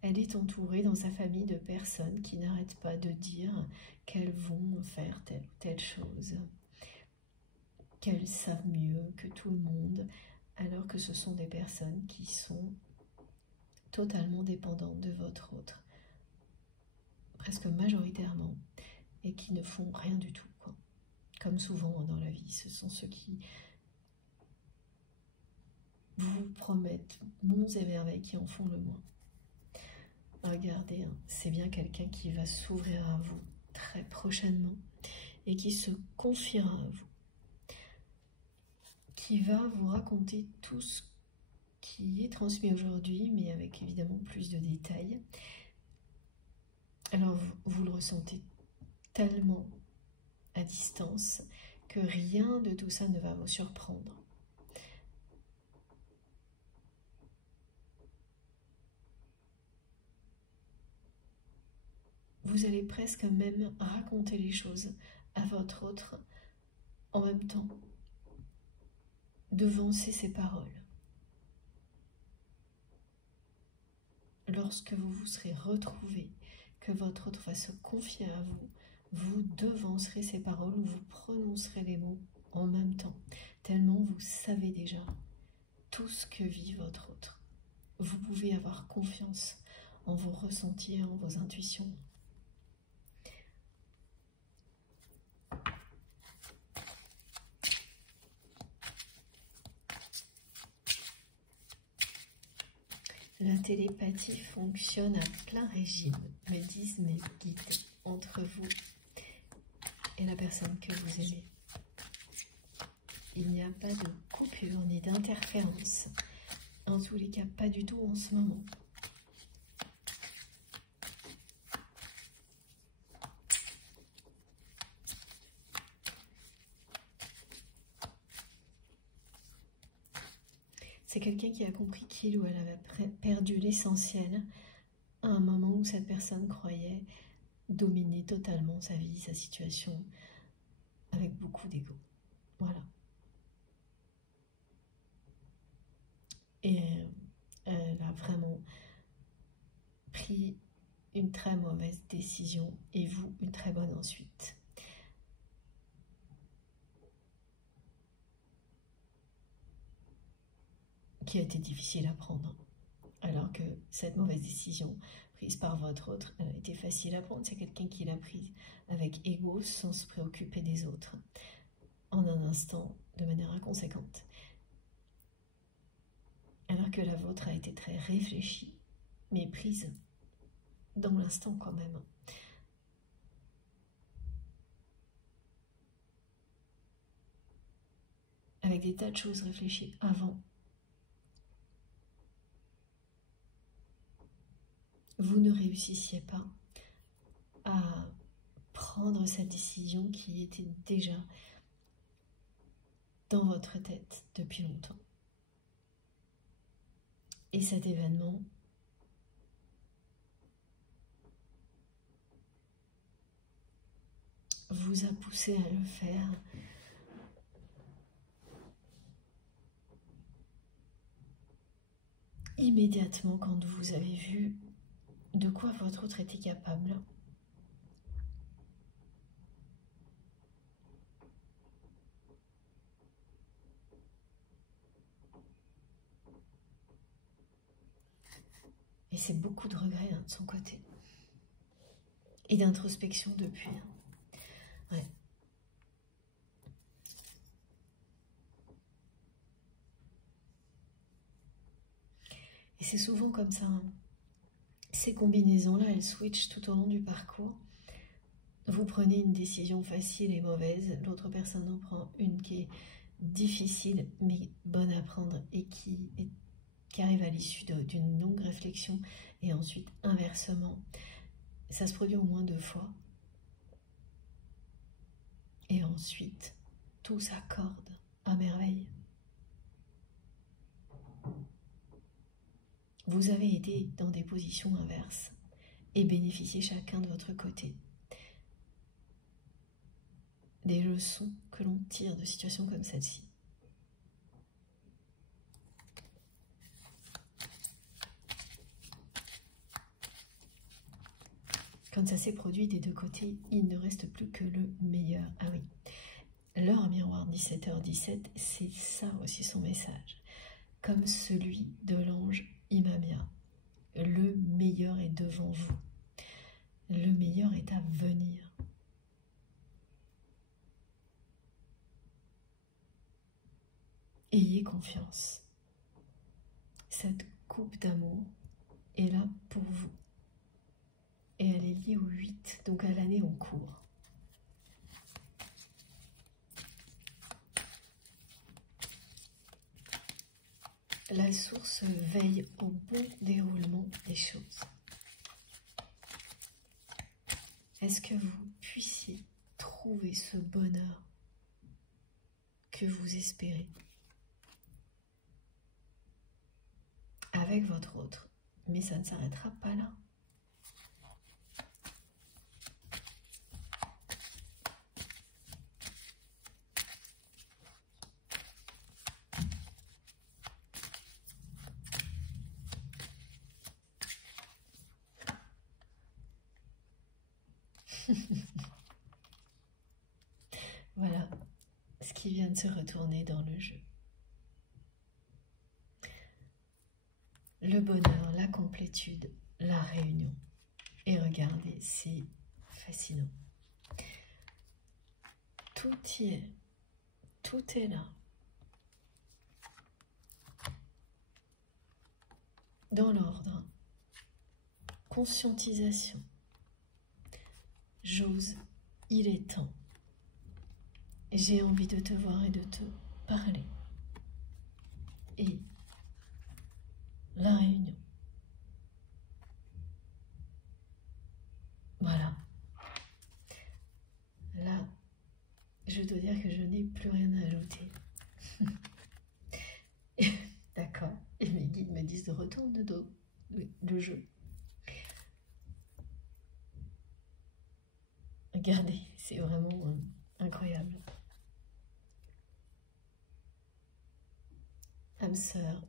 Elle est entourée dans sa famille de personnes qui n'arrêtent pas de dire qu'elles vont faire telle ou telle chose, qu'elles savent mieux que tout le monde, alors que ce sont des personnes qui sont totalement dépendantes de votre autre, presque majoritairement, et qui ne font rien du tout, quoi. Comme souvent dans la vie, ce sont ceux qui vous promettent monts et merveilles qui en font le moins. Regardez, hein, c'est bien quelqu'un qui va s'ouvrir à vous très prochainement et qui se confiera à vous. qui va vous raconter tout ce qui est transmis aujourd'hui, mais avec évidemment plus de détails. Alors vous le ressentez tellement à distance que rien de tout ça ne va vous surprendre. Vous allez presque même raconter les choses à votre autre en même temps, devancer ses paroles. Lorsque vous vous serez retrouvé, que votre autre va se confier à vous, vous devancerez ses paroles ou vous prononcerez les mots en même temps, tellement vous savez déjà tout ce que vit votre autre. Vous pouvez avoir confiance en vos ressentis, en vos intuitions. La télépathie fonctionne à plein régime, me disent mes guides, entre vous et la personne que vous aimez. Il n'y a pas de coupure ni d'interférence, en tous les cas pas du tout en ce moment. C'est quelqu'un qui a compris qu'il ou elle avait perdu l'essentiel à un moment où cette personne croyait dominer totalement sa vie, sa situation, avec beaucoup d'ego. Voilà. Et elle a vraiment pris une très mauvaise décision et vous, une très bonne ensuite. Qui a été difficile à prendre. Alors que cette mauvaise décision prise par votre autre, elle a été facile à prendre. C'est quelqu'un qui l'a prise avec ego, sans se préoccuper des autres, en un instant, de manière inconséquente. Alors que la vôtre a été très réfléchie, mais prise dans l'instant quand même. Avec des tas de choses réfléchies avant. Vous ne réussissiez pas à prendre cette décision qui était déjà dans votre tête depuis longtemps. Et cet événement vous a poussé à le faire immédiatement quand vous avez vu de quoi votre autre était capable. Et c'est beaucoup de regrets de son côté. Et d'introspection depuis. Ouais. Et c'est souvent comme ça. Ces combinaisons-là, elles switchent tout au long du parcours. Vous prenez une décision facile et mauvaise, l'autre personne en prend une qui est difficile mais bonne à prendre et qui arrive à l'issue d'une longue réflexion, et ensuite inversement. Ça se produit au moins 2 fois. Et ensuite, tout s'accorde à merveille. Vous avez été dans des positions inverses et bénéficiez chacun de votre côté des leçons que l'on tire de situations comme celle-ci. Quand ça s'est produit des 2 côtés, il ne reste plus que le meilleur. Ah oui, l'heure miroir 17h17, c'est ça aussi son message. Comme celui de l'ange Imamia. Le meilleur est devant vous. Le meilleur est à venir. Ayez confiance. Cette coupe d'amour est là pour vous. Et elle est liée au 8, donc à l'année en cours. la source veille au bon déroulement des choses. Est-ce que vous puissiez trouver ce bonheur que vous espérez avec votre autre? Mais ça ne s'arrêtera pas là. Voilà ce qui vient de se retourner dans le jeu. Le bonheur, la complétude, la réunion. Et regardez, c'est fascinant. Tout y est. Tout est là. Dans l'ordre. Conscientisation. J'ose, il est temps. J'ai envie de te voir et de te parler. Et la réunion. Voilà. Là, je dois dire que je n'ai plus rien à ajouter. D'accord. Et mes guides me disent de retourner de dos. Oui, le jeu. Regardez, c'est vraiment incroyable. Âme sœur,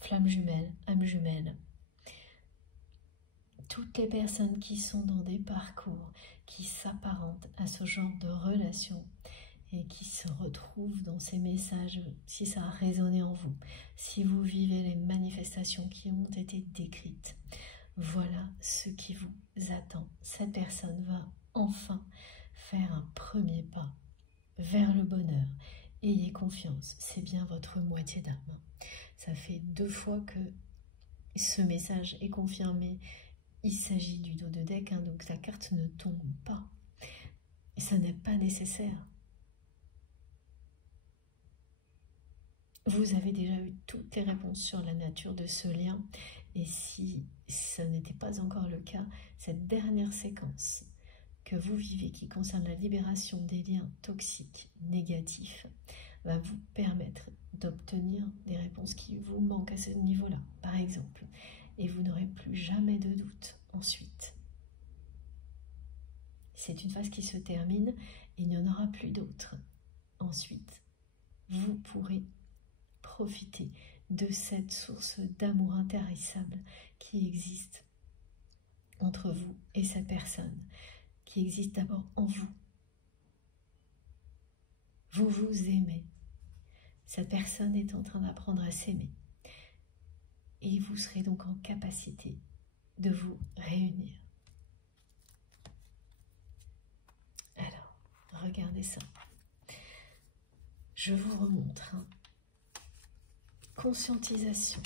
flamme jumelle, âme jumelle. Toutes les personnes qui sont dans des parcours qui s'apparentent à ce genre de relation et qui se retrouvent dans ces messages, si ça a résonné en vous, si vous vivez les manifestations qui ont été décrites, voilà ce qui vous attend. Cette personne va enfin faire un premier pas vers le bonheur. Ayez confiance, c'est bien votre moitié d'âme. Ça fait 2 fois que ce message est confirmé. Il s'agit du dos de deck, donc la carte ne tombe pas. Et ça n'est pas nécessaire. Vous avez déjà eu toutes les réponses sur la nature de ce lien. Et si ça n'était pas encore le cas, cette dernière séquence que vous vivez qui concerne la libération des liens toxiques, négatifs, va vous permettre d'obtenir des réponses qui vous manquent à ce niveau-là, par exemple. Et vous n'aurez plus jamais de doute ensuite. C'est une phase qui se termine et il n'y en aura plus d'autres. Ensuite, vous pourrez profiter de cette source d'amour intarissable qui existe entre vous et cette personne, qui existe d'abord en vous. Vous vous aimez. Cette personne est en train d'apprendre à s'aimer. Et vous serez donc en capacité de vous réunir. Alors, regardez ça. Je vous remontre. Conscientisation.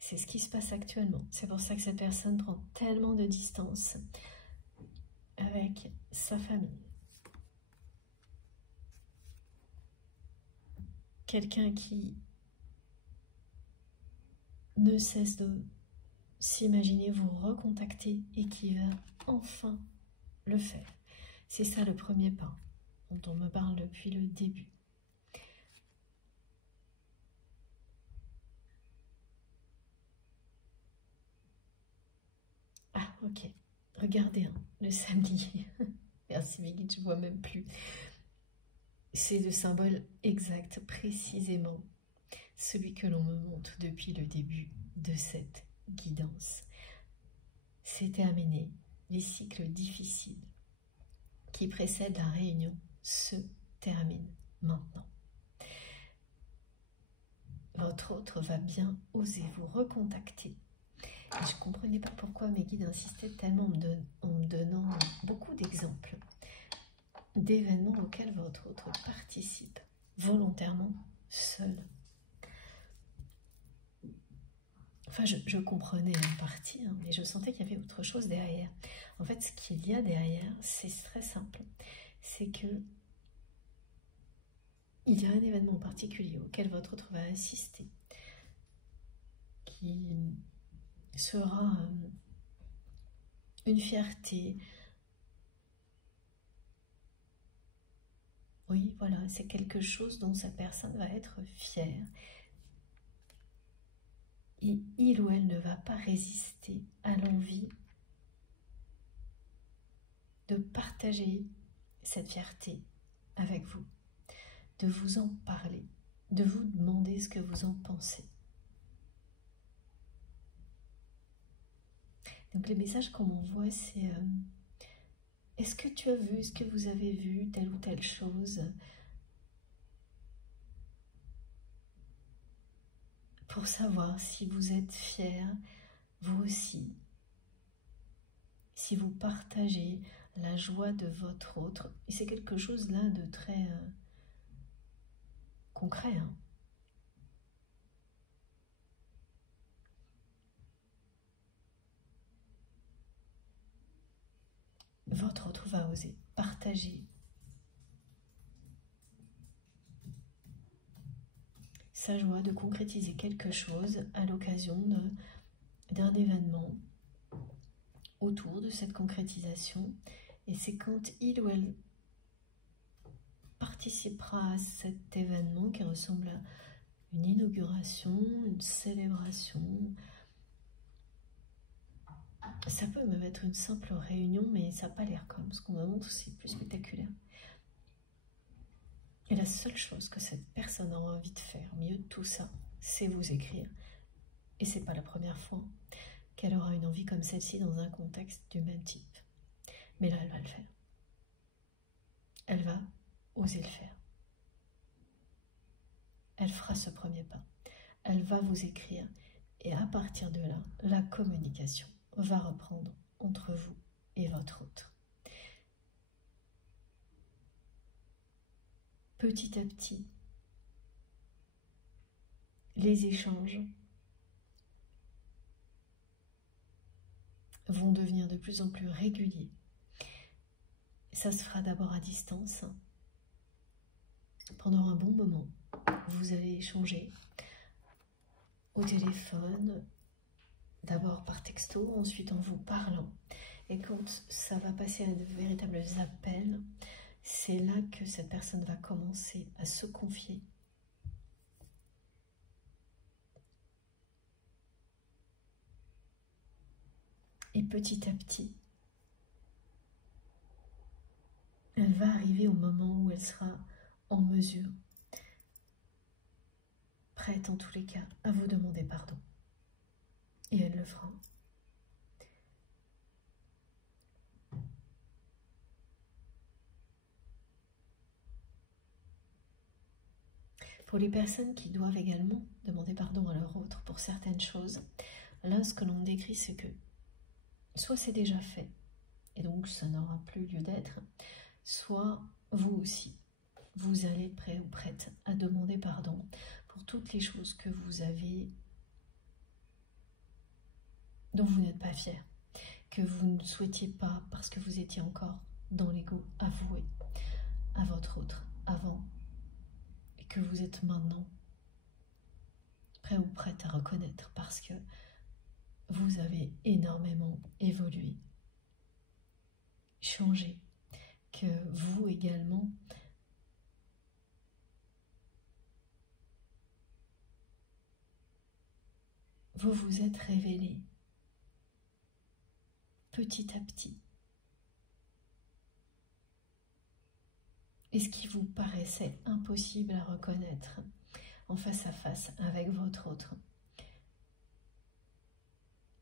C'est ce qui se passe actuellement. C'est pour ça que cette personne prend tellement de distance avec sa famille. Quelqu'un qui ne cesse de s'imaginer vous recontacter et qui va enfin le faire. C'est ça le premier pas dont on me parle depuis le début. Ah, ok. Regardez, le sablier. Merci mes guides, je ne vois même plus. C'est le symbole exact, précisément, celui que l'on me montre depuis le début de cette guidance. C'est terminé. Les cycles difficiles qui précèdent la réunion se terminent maintenant. Votre autre va bien oser vous recontacter. Et je ne comprenais pas pourquoi mes guides insistaient tellement en me donnant beaucoup d'exemples d'événements auxquels votre autre participe volontairement seul. Enfin, je comprenais en partie, mais je sentais qu'il y avait autre chose derrière. En fait, ce qu'il y a derrière, c'est très simple. C'est que il y a un événement en particulier auquel votre autre va assister, qui sera une fierté. Oui, voilà, c'est quelque chose dont sa personne va être fière. Et il ou elle ne va pas résister à l'envie de partager cette fierté avec vous, de vous en parler, de vous demander ce que vous en pensez. Donc les messages qu'on m'envoie, c'est est-ce que tu as vu, est-ce que vous avez vu telle ou telle chose, pour savoir si vous êtes fiers, vous aussi, si vous partagez la joie de votre autre. Et c'est quelque chose là de très concret, hein. Votre autre va oser partager sa joie de concrétiser quelque chose à l'occasion d'un événement autour de cette concrétisation. Et c'est quand il ou elle participera à cet événement qui ressemble à une inauguration, une célébration. Ça peut même être une simple réunion, mais ça n'a pas l'air comme. Ce qu'on me montre, c'est plus spectaculaire. Et la seule chose que cette personne a envie de faire, au milieu de tout ça, c'est vous écrire. Et c'est pas la première fois qu'elle aura une envie comme celle-ci dans un contexte du même type. Mais là, elle va le faire. Elle va oser le faire. Elle fera ce premier pas. Elle va vous écrire. Et à partir de là, la communication va reprendre entre vous et votre autre. Petit à petit, les échanges vont devenir de plus en plus réguliers. Ça se fera d'abord à distance. Pendant un bon moment, vous allez échanger au téléphone, d'abord par texto, ensuite en vous parlant. Et quand ça va passer à de véritables appels, c'est là que cette personne va commencer à se confier. Et petit à petit, elle va arriver au moment où elle sera en mesure, prête en tous les cas, à vous demander pardon. Et elle le fera. Pour les personnes qui doivent également demander pardon à leur autre pour certaines choses, là, ce que l'on décrit, c'est que soit c'est déjà fait, et donc ça n'aura plus lieu d'être, soit vous aussi, vous allez être prêt ou prête à demander pardon pour toutes les choses que vous avez, dont vous n'êtes pas fier, que vous ne souhaitiez pas parce que vous étiez encore dans l'ego, avouer à votre autre avant, et que vous êtes maintenant prêt ou prête à reconnaître parce que vous avez énormément évolué, changé, que vous également vous vous êtes révélé petit à petit. Et ce qui vous paraissait impossible à reconnaître en face à face avec votre autre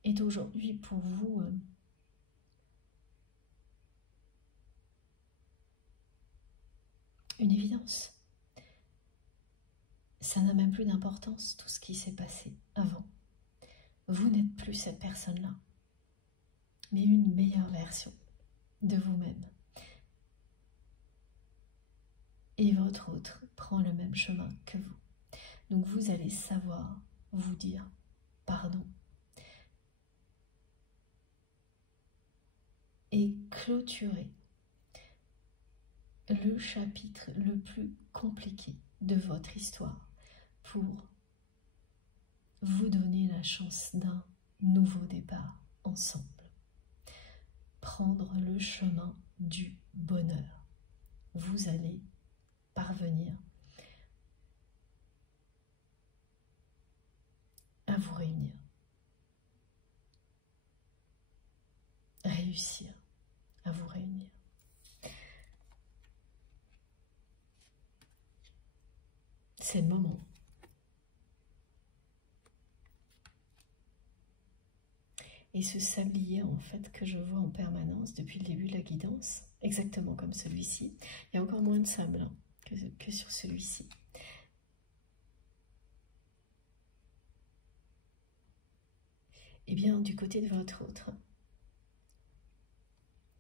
est aujourd'hui pour vous une évidence. Ça n'a même plus d'importance, tout ce qui s'est passé avant. Vous n'êtes plus cette personne-là, mais une meilleure version de vous-même. Et votre autre prend le même chemin que vous. Donc vous allez savoir vous dire pardon. Et clôturer le chapitre le plus compliqué de votre histoire pour vous donner la chance d'un nouveau départ ensemble. Prendre le chemin du bonheur. Vous allez parvenir à vous réunir. Réussir à vous réunir. C'est le moment. Et ce sablier, en fait, que je vois en permanence depuis le début de la guidance, exactement comme celui-ci, il y a encore moins de sable hein, que sur celui-ci. Eh bien, du côté de votre autre,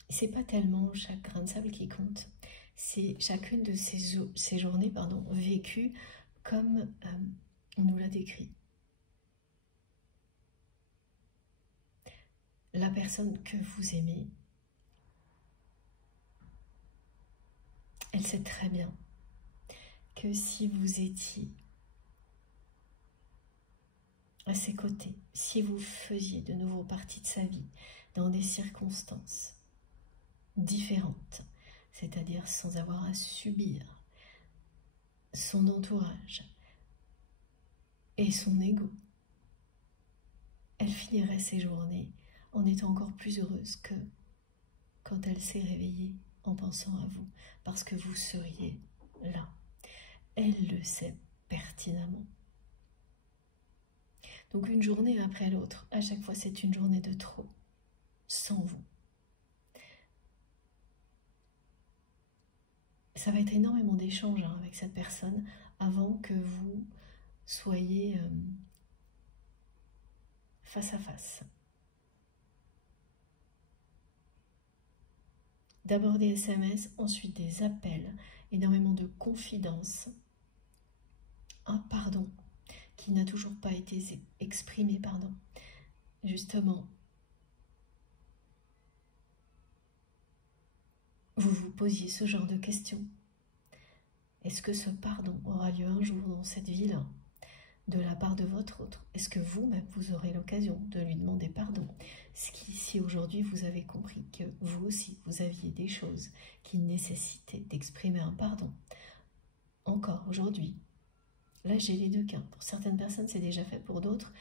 c'est pas tellement chaque grain de sable qui compte, c'est chacune de ces journées vécues comme on nous l'a décrit. La personne que vous aimez, elle sait très bien que si vous étiez à ses côtés, si vous faisiez de nouveau partie de sa vie dans des circonstances différentes, c'est-à-dire sans avoir à subir son entourage et son ego, elle finirait ses journées en étant encore plus heureuse que quand elle s'est réveillée en pensant à vous, parce que vous seriez là. Elle le sait pertinemment. Donc une journée après l'autre, à chaque fois c'est une journée de trop, sans vous. Ça va être énormément d'échanges avec cette personne avant que vous soyez face à face. D'abord des SMS, ensuite des appels, énormément de confidences, un pardon qui n'a toujours pas été exprimé, pardon. Justement, vous vous posiez ce genre de questions. Est-ce que ce pardon aura lieu un jour dans cette vie-là, de la part de votre autre? Est-ce que vous-même, vous aurez l'occasion de lui demander pardon? Si aujourd'hui vous avez compris que vous aussi, vous aviez des choses qui nécessitaient d'exprimer un pardon, encore aujourd'hui, là j'ai les deux cas. Pour certaines personnes c'est déjà fait, pour d'autres,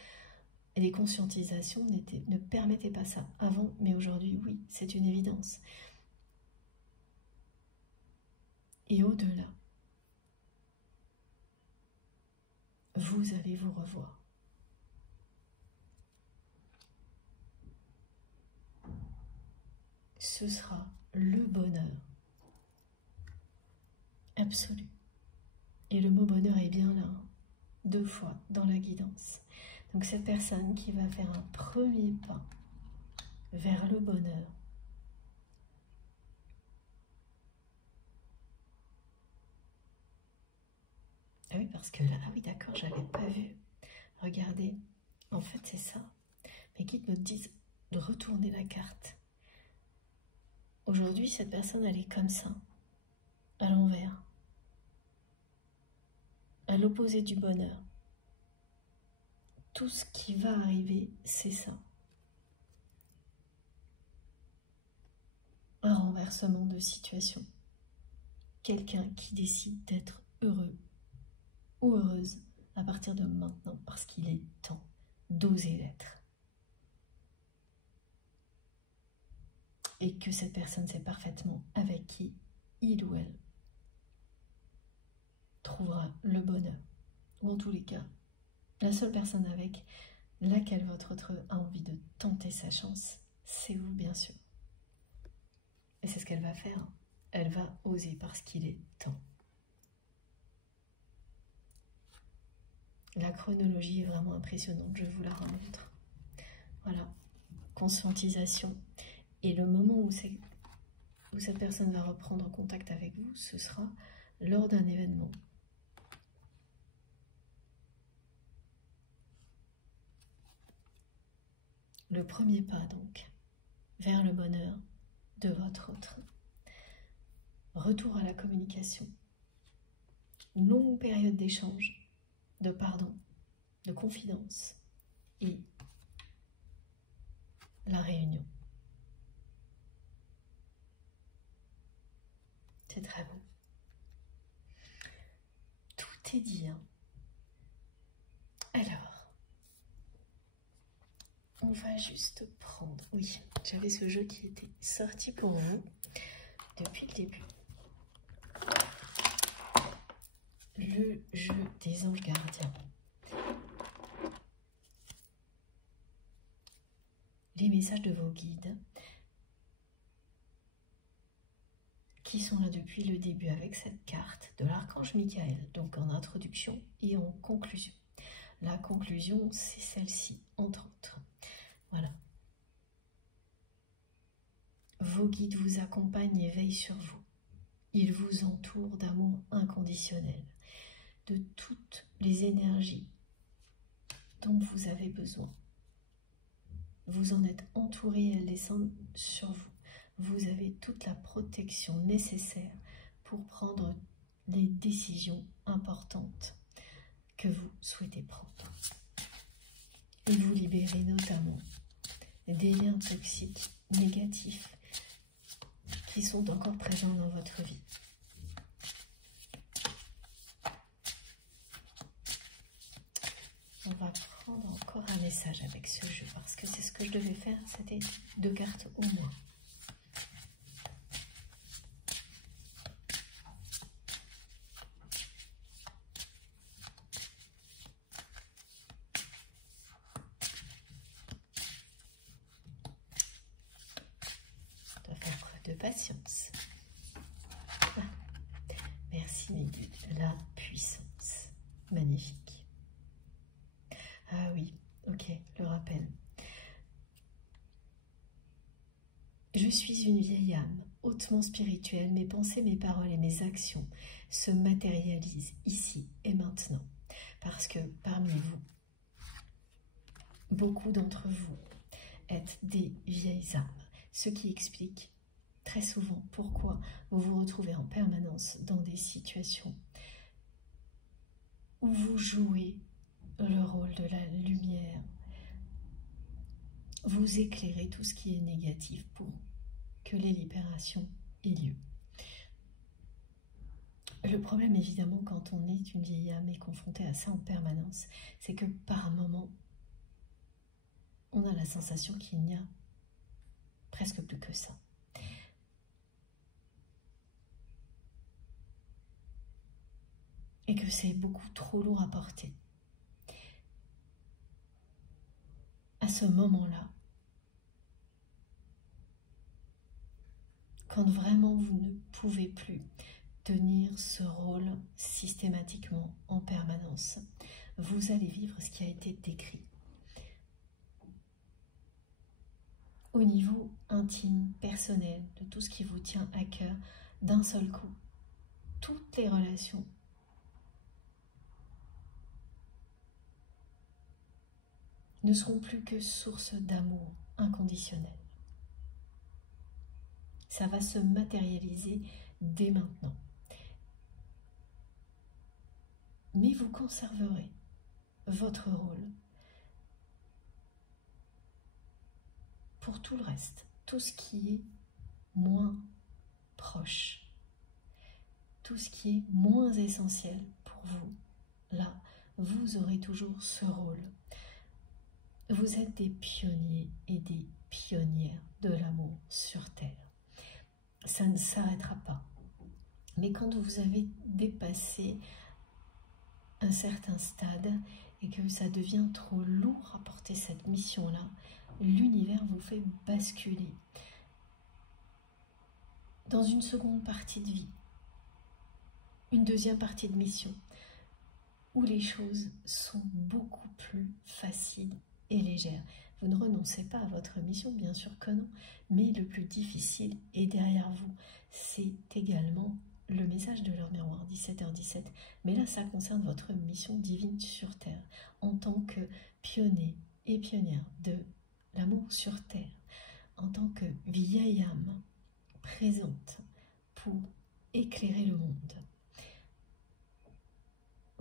les conscientisations ne permettaient pas ça avant, mais aujourd'hui oui, c'est une évidence. Et au-delà, vous allez vous revoir. Ce sera le bonheur absolu. Et le mot bonheur est bien là, hein, 2 fois dans la guidance. Donc cette personne qui va faire un premier pas vers le bonheur, ah oui, parce que là, ah oui d'accord, j'avais pas vu. Regardez, en fait c'est ça. Mes guides me disent de retourner la carte. Aujourd'hui, cette personne, elle est comme ça, à l'envers, à l'opposé du bonheur. Tout ce qui va arriver, c'est ça. Un renversement de situation. Quelqu'un qui décide d'être heureux ou heureuse à partir de maintenant, parce qu'il est temps d'oser l'être. Et que cette personne sait parfaitement avec qui il ou elle trouvera le bonheur. Ou en tous les cas, la seule personne avec laquelle votre autre a envie de tenter sa chance, c'est vous, bien sûr. Et c'est ce qu'elle va faire. Elle va oser parce qu'il est temps. La chronologie est vraiment impressionnante, je vous la remontre. Voilà, conscientisation. Et le moment où cette personne va reprendre contact avec vous, ce sera lors d'un événement. Le premier pas donc, vers le bonheur de votre autre. Retour à la communication. une longue période d'échange, de pardon, de confidence et la réunion. C'est très beau. Tout est dit, hein. Alors, on va juste prendre... Oui, j'avais ce jeu qui était sorti pour vous depuis le début. Le jeu des anges gardiens. Les messages de vos guides qui sont là depuis le début avec cette carte de l'archange Michael, donc en introduction et en conclusion. La conclusion, c'est celle-ci, entre autres. Voilà. Vos guides vous accompagnent et veillent sur vous. Ils vous entourent d'amour inconditionnel, de toutes les énergies dont vous avez besoin. Vous en êtes entouré et elles descendent sur vous. Vous avez toute la protection nécessaire pour prendre les décisions importantes que vous souhaitez prendre. Et vous libérez notamment des liens toxiques, négatifs, qui sont encore présents dans votre vie. On va prendre encore un message avec ce jeu, parce que c'est ce que je devais faire, c'était 2 cartes au moins. On doit faire preuve de patience. Ah, merci mes guides, la puissance, magnifique. Ah oui, ok, le rappel. Je suis une vieille âme, hautement spirituelle, mes pensées, mes paroles et mes actions se matérialisent ici et maintenant. Parce que parmi vous, beaucoup d'entre vous êtes des vieilles âmes, ce qui explique très souvent pourquoi vous vous retrouvez en permanence dans des situations où vous jouez le rôle de la lumière, vous éclairez tout ce qui est négatif pour que les libérations aient lieu. Le problème, évidemment, quand on est une vieille âme et confronté à ça en permanence, c'est que par moment, on a la sensation qu'il n'y a presque plus que ça. Et que c'est beaucoup trop lourd à porter. À ce moment-là, quand vraiment vous ne pouvez plus tenir ce rôle systématiquement en permanence, vous allez vivre ce qui a été décrit. Au niveau intime, personnel, de tout ce qui vous tient à cœur, d'un seul coup, toutes les relations ne seront plus que source d'amour inconditionnel. Ça va se matérialiser dès maintenant. Mais vous conserverez votre rôle pour tout le reste, tout ce qui est moins proche, tout ce qui est moins essentiel pour vous. Là, vous aurez toujours ce rôle. Vous êtes des pionniers et des pionnières de l'amour sur Terre. Ça ne s'arrêtera pas. Mais quand vous avez dépassé un certain stade et que ça devient trop lourd à porter cette mission-là, l'univers vous fait basculer dans une seconde partie de vie, une deuxième partie de mission, où les choses sont beaucoup plus faciles et légères. Vous ne renoncez pas à votre mission, bien sûr que non, mais le plus difficile est derrière vous. C'est également le message de l'heure miroir, 17h17. Mais là, ça concerne votre mission divine sur Terre, en tant que pionnier et pionnière de l'amour sur Terre, en tant que vieille âme présente pour éclairer le monde.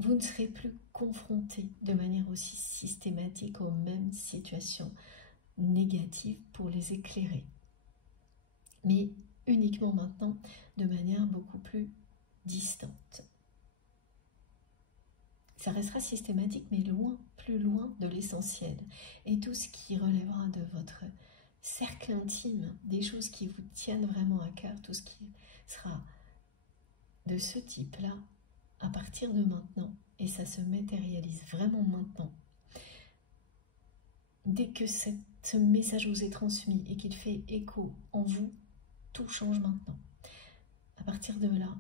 vous ne serez plus confronté de manière aussi systématique aux mêmes situations négatives pour les éclairer. Mais uniquement maintenant de manière beaucoup plus distante. Ça restera systématique, mais loin, plus loin de l'essentiel. Et tout ce qui relèvera de votre cercle intime, des choses qui vous tiennent vraiment à cœur, tout ce qui sera de ce type-là, à partir de maintenant, et ça se matérialise vraiment maintenant. Dès que ce message vous est transmis et qu'il fait écho en vous, tout change maintenant. À partir de là,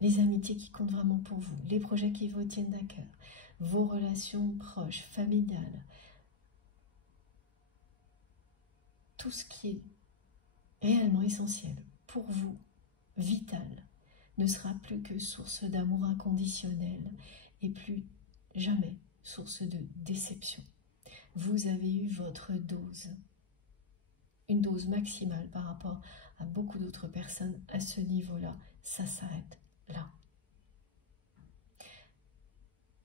les amitiés qui comptent vraiment pour vous, les projets qui vous tiennent à cœur, vos relations proches, familiales, tout ce qui est réellement essentiel pour vous, vital, ne sera plus que source d'amour inconditionnel et plus jamais source de déception. Vous avez eu votre dose, une dose maximale par rapport à beaucoup d'autres personnes à ce niveau-là. Ça s'arrête là.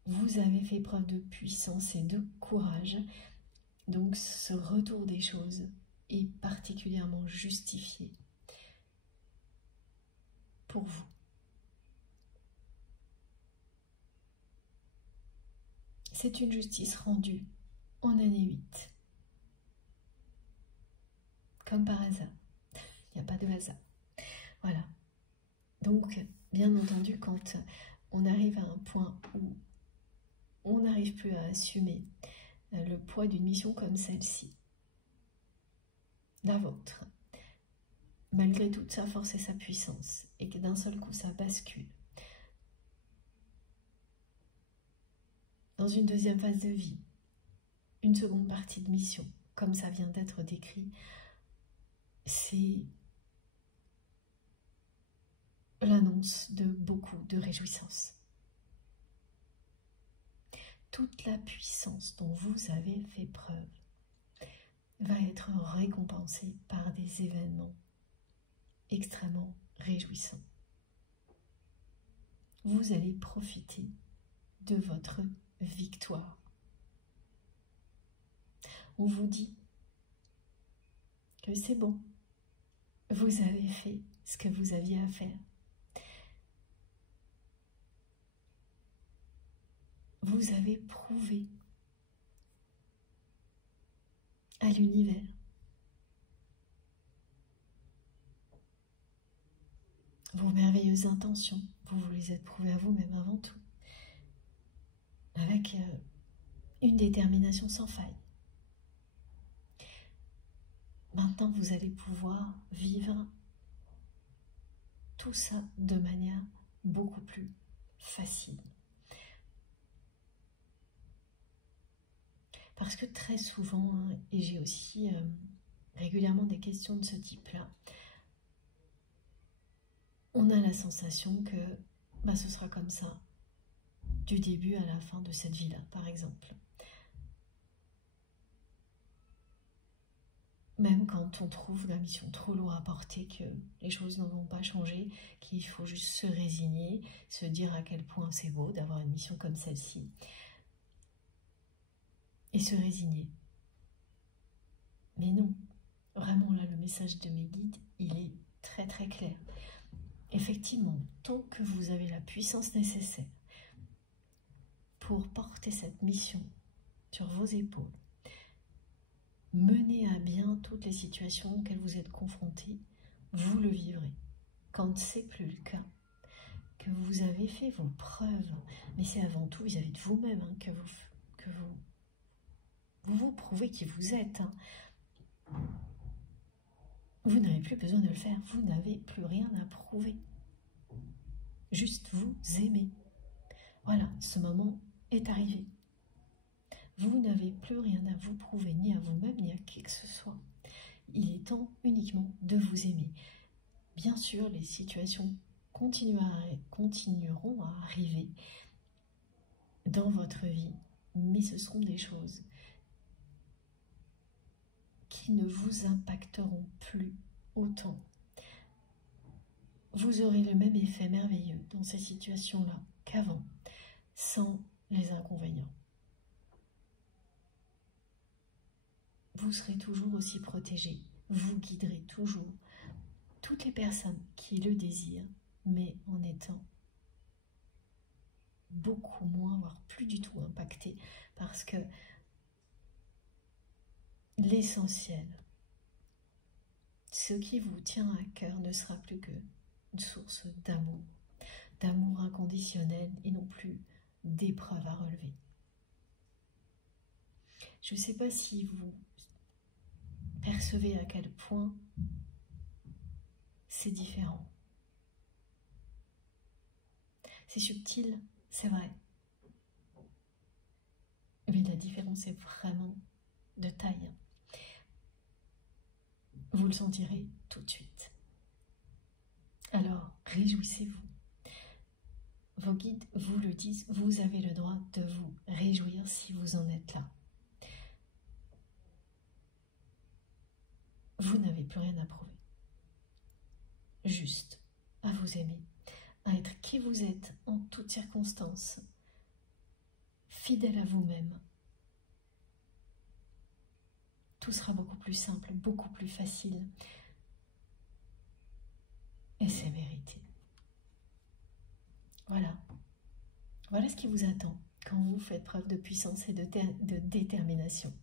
Vous avez fait preuve de puissance et de courage, donc ce retour des choses est particulièrement justifié pour vous. C'est une justice rendue en année 8. Comme par hasard. Il n'y a pas de hasard. Voilà. Donc, bien entendu, quand on arrive à un point où on n'arrive plus à assumer le poids d'une mission comme celle-ci, la vôtre, malgré toute sa force et sa puissance, et que d'un seul coup ça bascule dans une deuxième phase de vie, une seconde partie de mission, comme ça vient d'être décrit, c'est l'annonce de beaucoup de réjouissance. Toute la puissance dont vous avez fait preuve va être récompensée par des événements extrêmement réjouissants. Vous allez profiter de votre victoire. On vous dit que c'est bon, vous avez fait ce que vous aviez à faire. Vous avez prouvé à l'univers vos merveilleuses intentions. Vous vous les êtes prouvées à vous-même avant tout, avec une détermination sans faille. Maintenant, vous allez pouvoir vivre tout ça de manière beaucoup plus facile. Parce que très souvent, et j'ai aussi régulièrement des questions de ce type-là, on a la sensation que ce sera comme ça du début à la fin de cette vie-là, par exemple. Même quand on trouve la mission trop lourde à porter, que les choses ne vont pas changer, qu'il faut juste se résigner, se dire à quel point c'est beau d'avoir une mission comme celle-ci, et se résigner. Mais non, vraiment là, le message de mes guides, il est très très clair. Effectivement, tant que vous avez la puissance nécessaire pour porter cette mission sur vos épaules, mener à bien toutes les situations auxquelles vous êtes confrontés, vous le vivrez. Quand c'est plus le cas, que vous avez fait vos preuves, mais c'est avant tout vis-à-vis de vous-même que vous prouvez qui vous êtes. Vous n'avez plus besoin de le faire, vous n'avez plus rien à prouver. Juste vous aimez. Voilà, ce moment est arrivé. Vous n'avez plus rien à vous prouver, ni à vous-même, ni à qui que ce soit. Il est temps uniquement de vous aimer. Bien sûr, les situations continueront à arriver dans votre vie, mais ce seront des choses qui ne vous impacteront plus autant. vous aurez le même effet merveilleux dans ces situations-là qu'avant, sans les inconvénients. Vous serez toujours aussi protégé, vous guiderez toujours toutes les personnes qui le désirent, mais en étant beaucoup moins, voire plus du tout impacté, parce que l'essentiel, ce qui vous tient à cœur ne sera plus qu'une source d'amour inconditionnel et non plus d'épreuves à relever. Je ne sais pas si vous percevez à quel point c'est différent. C'est subtil, c'est vrai. Mais la différence est vraiment de taille. Vous le sentirez tout de suite. Alors, réjouissez-vous. Vos guides vous le disent, vous avez le droit de vous réjouir si vous en êtes là. Vous n'avez plus rien à prouver. Juste à vous aimer, à être qui vous êtes en toutes circonstances, fidèle à vous-même. Tout sera beaucoup plus simple, beaucoup plus facile. Et c'est mérité. Voilà. Voilà ce qui vous attend quand vous faites preuve de puissance et de détermination.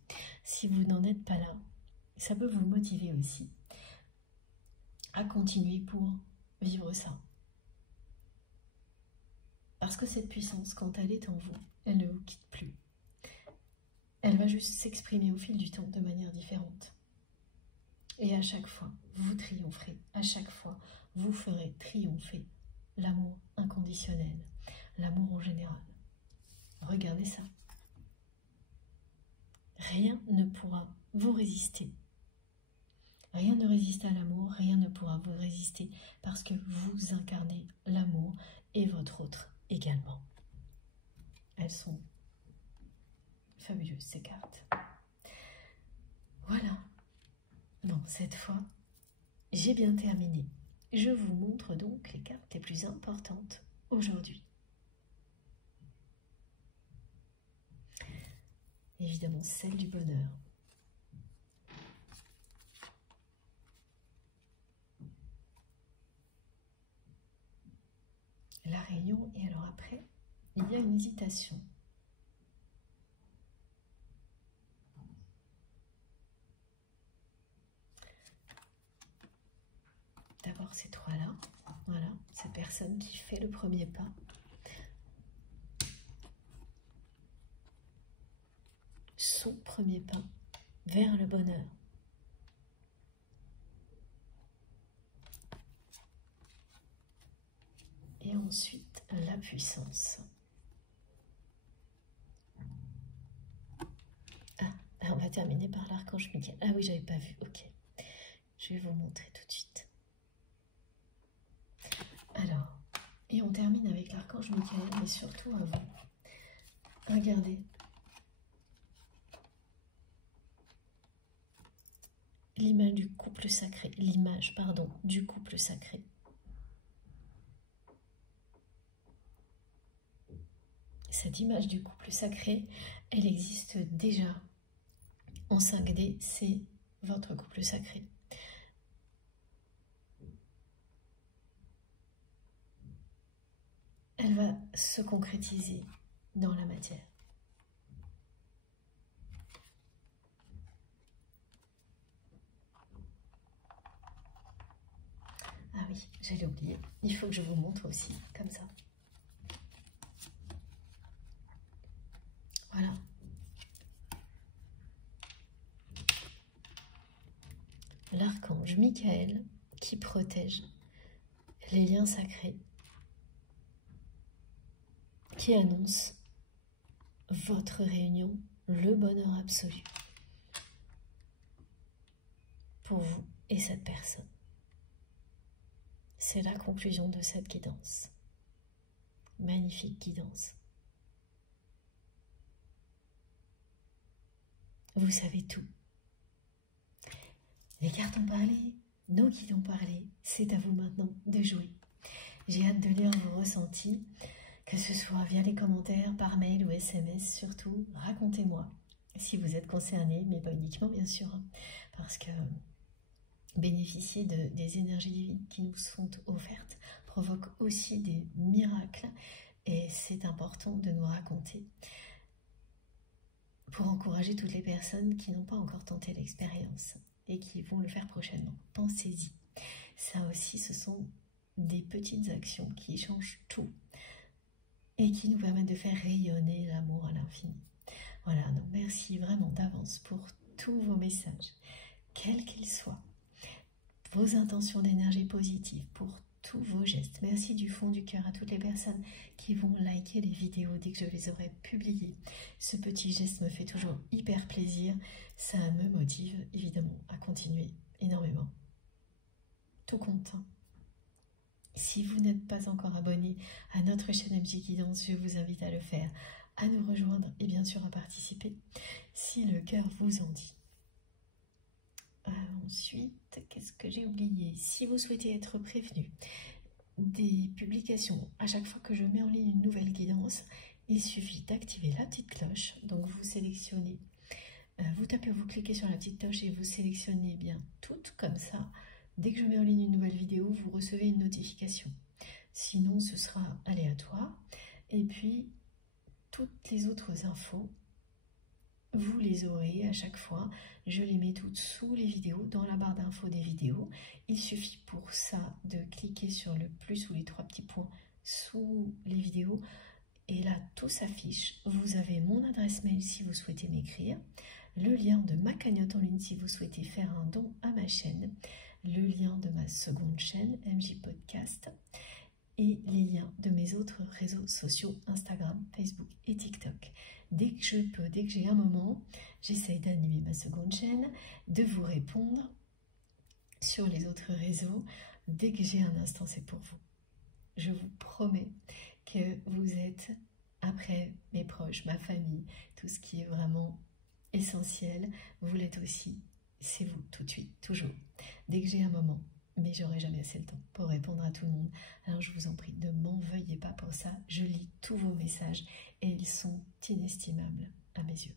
Si vous n'en êtes pas là, ça peut vous motiver aussi à continuer pour vivre ça. Parce que cette puissance, quand elle est en vous, elle ne vous quitte plus. Elle va juste s'exprimer au fil du temps de manière différente. Et à chaque fois, vous triompherez. À chaque fois, vous ferez triompher l'amour inconditionnel, l'amour en général. Regardez ça. Rien ne pourra vous résister. Rien ne résiste à l'amour, rien ne pourra vous résister parce que vous incarnez l'amour et votre autre également. Elles sont fabuleuses, ces cartes. Voilà. Bon, cette fois, j'ai bien terminé. Je vous montre donc les cartes les plus importantes aujourd'hui. Évidemment, celle du bonheur. La réunion, et alors après, il y a une hésitation. D'abord ces trois-là, voilà, cette personne qui fait le premier pas. Son premier pas vers le bonheur. Et ensuite, la puissance. On va terminer par l'archange Michael. Ah oui, j'avais pas vu, ok. Je vais vous montrer tout de suite. Alors, et on termine avec l'archange Michael, mais surtout avant. Regardez. L'image du couple sacré. L'image, pardon, du couple sacré. Cette image du couple sacré, elle existe déjà en 5D, c'est votre couple sacré. Elle va se concrétiser dans la matière. Ah oui, j'allais oublier. Il faut que je vous montre aussi, comme ça. Voilà. L'archange Michael qui protège les liens sacrés, qui annonce votre réunion, le bonheur absolu pour vous et cette personne. C'est la conclusion de cette guidance. Magnifique guidance. Vous savez tout. Les cartes ont parlé, nos guides ont parlé. C'est à vous maintenant de jouer. J'ai hâte de lire vos ressentis, que ce soit via les commentaires, par mail ou SMS. Surtout, racontez-moi si vous êtes concerné, mais pas uniquement bien sûr, hein, parce que bénéficier des énergies divines qui nous sont offertes provoque aussi des miracles, et c'est important de nous raconter pour encourager toutes les personnes qui n'ont pas encore tenté l'expérience et qui vont le faire prochainement. Pensez-y. Ça aussi, ce sont des petites actions qui changent tout et qui nous permettent de faire rayonner l'amour à l'infini. Voilà, donc merci vraiment d'avance pour tous vos messages, quels qu'ils soient, vos intentions d'énergie positive, pour tous vos gestes. Merci du fond du cœur à toutes les personnes qui vont liker les vidéos dès que je les aurai publiées. Ce petit geste me fait toujours hyper plaisir, ça me motive évidemment à continuer énormément. Tout content. Si vous n'êtes pas encore abonné à notre chaîne MJ Guidance, je vous invite à le faire, à nous rejoindre et bien sûr à participer si le cœur vous en dit. Ensuite, qu'est-ce que j'ai oublié? Si vous souhaitez être prévenu des publications à chaque fois que je mets en ligne une nouvelle guidance, il suffit d'activer la petite cloche. Donc vous sélectionnez, vous cliquez sur la petite cloche et vous sélectionnez bien toutes comme ça. Dès que je mets en ligne une nouvelle vidéo, vous recevez une notification. Sinon, ce sera aléatoire. Et puis, toutes les autres infos, vous les aurez à chaque fois. Je les mets toutes sous les vidéos, dans la barre d'infos des vidéos. Il suffit pour ça de cliquer sur le plus ou les trois petits points sous les vidéos. Et là, tout s'affiche. Vous avez mon adresse mail si vous souhaitez m'écrire, le lien de ma cagnotte en ligne si vous souhaitez faire un don à ma chaîne, le lien de ma seconde chaîne, MJ Podcast, et les liens de mes autres réseaux sociaux, Instagram, Facebook et TikTok. Dès que je peux, dès que j'ai un moment, j'essaye d'animer ma seconde chaîne, de vous répondre sur les autres réseaux. Dès que j'ai un instant, c'est pour vous. Je vous promets que vous êtes, après mes proches, ma famille, tout ce qui est vraiment essentiel, vous l'êtes aussi. C'est vous, tout de suite, toujours. Dès que j'ai un moment, mais j'aurai jamais assez le temps pour répondre à tout le monde. Alors je vous en prie, ne m'en veuillez pas pour ça. Je lis tous vos messages et ils sont inestimables à mes yeux.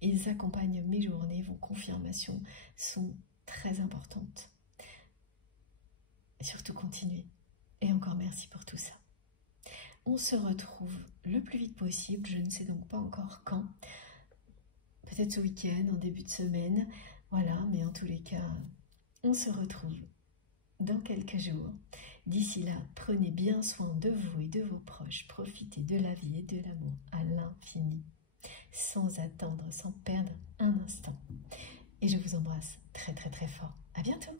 Ils accompagnent mes journées, vos confirmations sont très importantes. Et surtout, continuez. Et encore merci pour tout ça. On se retrouve le plus vite possible, je ne sais donc pas encore quand. Peut-être ce week-end, en début de semaine. Voilà, mais en tous les cas, on se retrouve dans quelques jours. D'ici là, prenez bien soin de vous et de vos proches. Profitez de la vie et de l'amour à l'infini, sans attendre, sans perdre un instant. Et je vous embrasse très très très fort. À bientôt.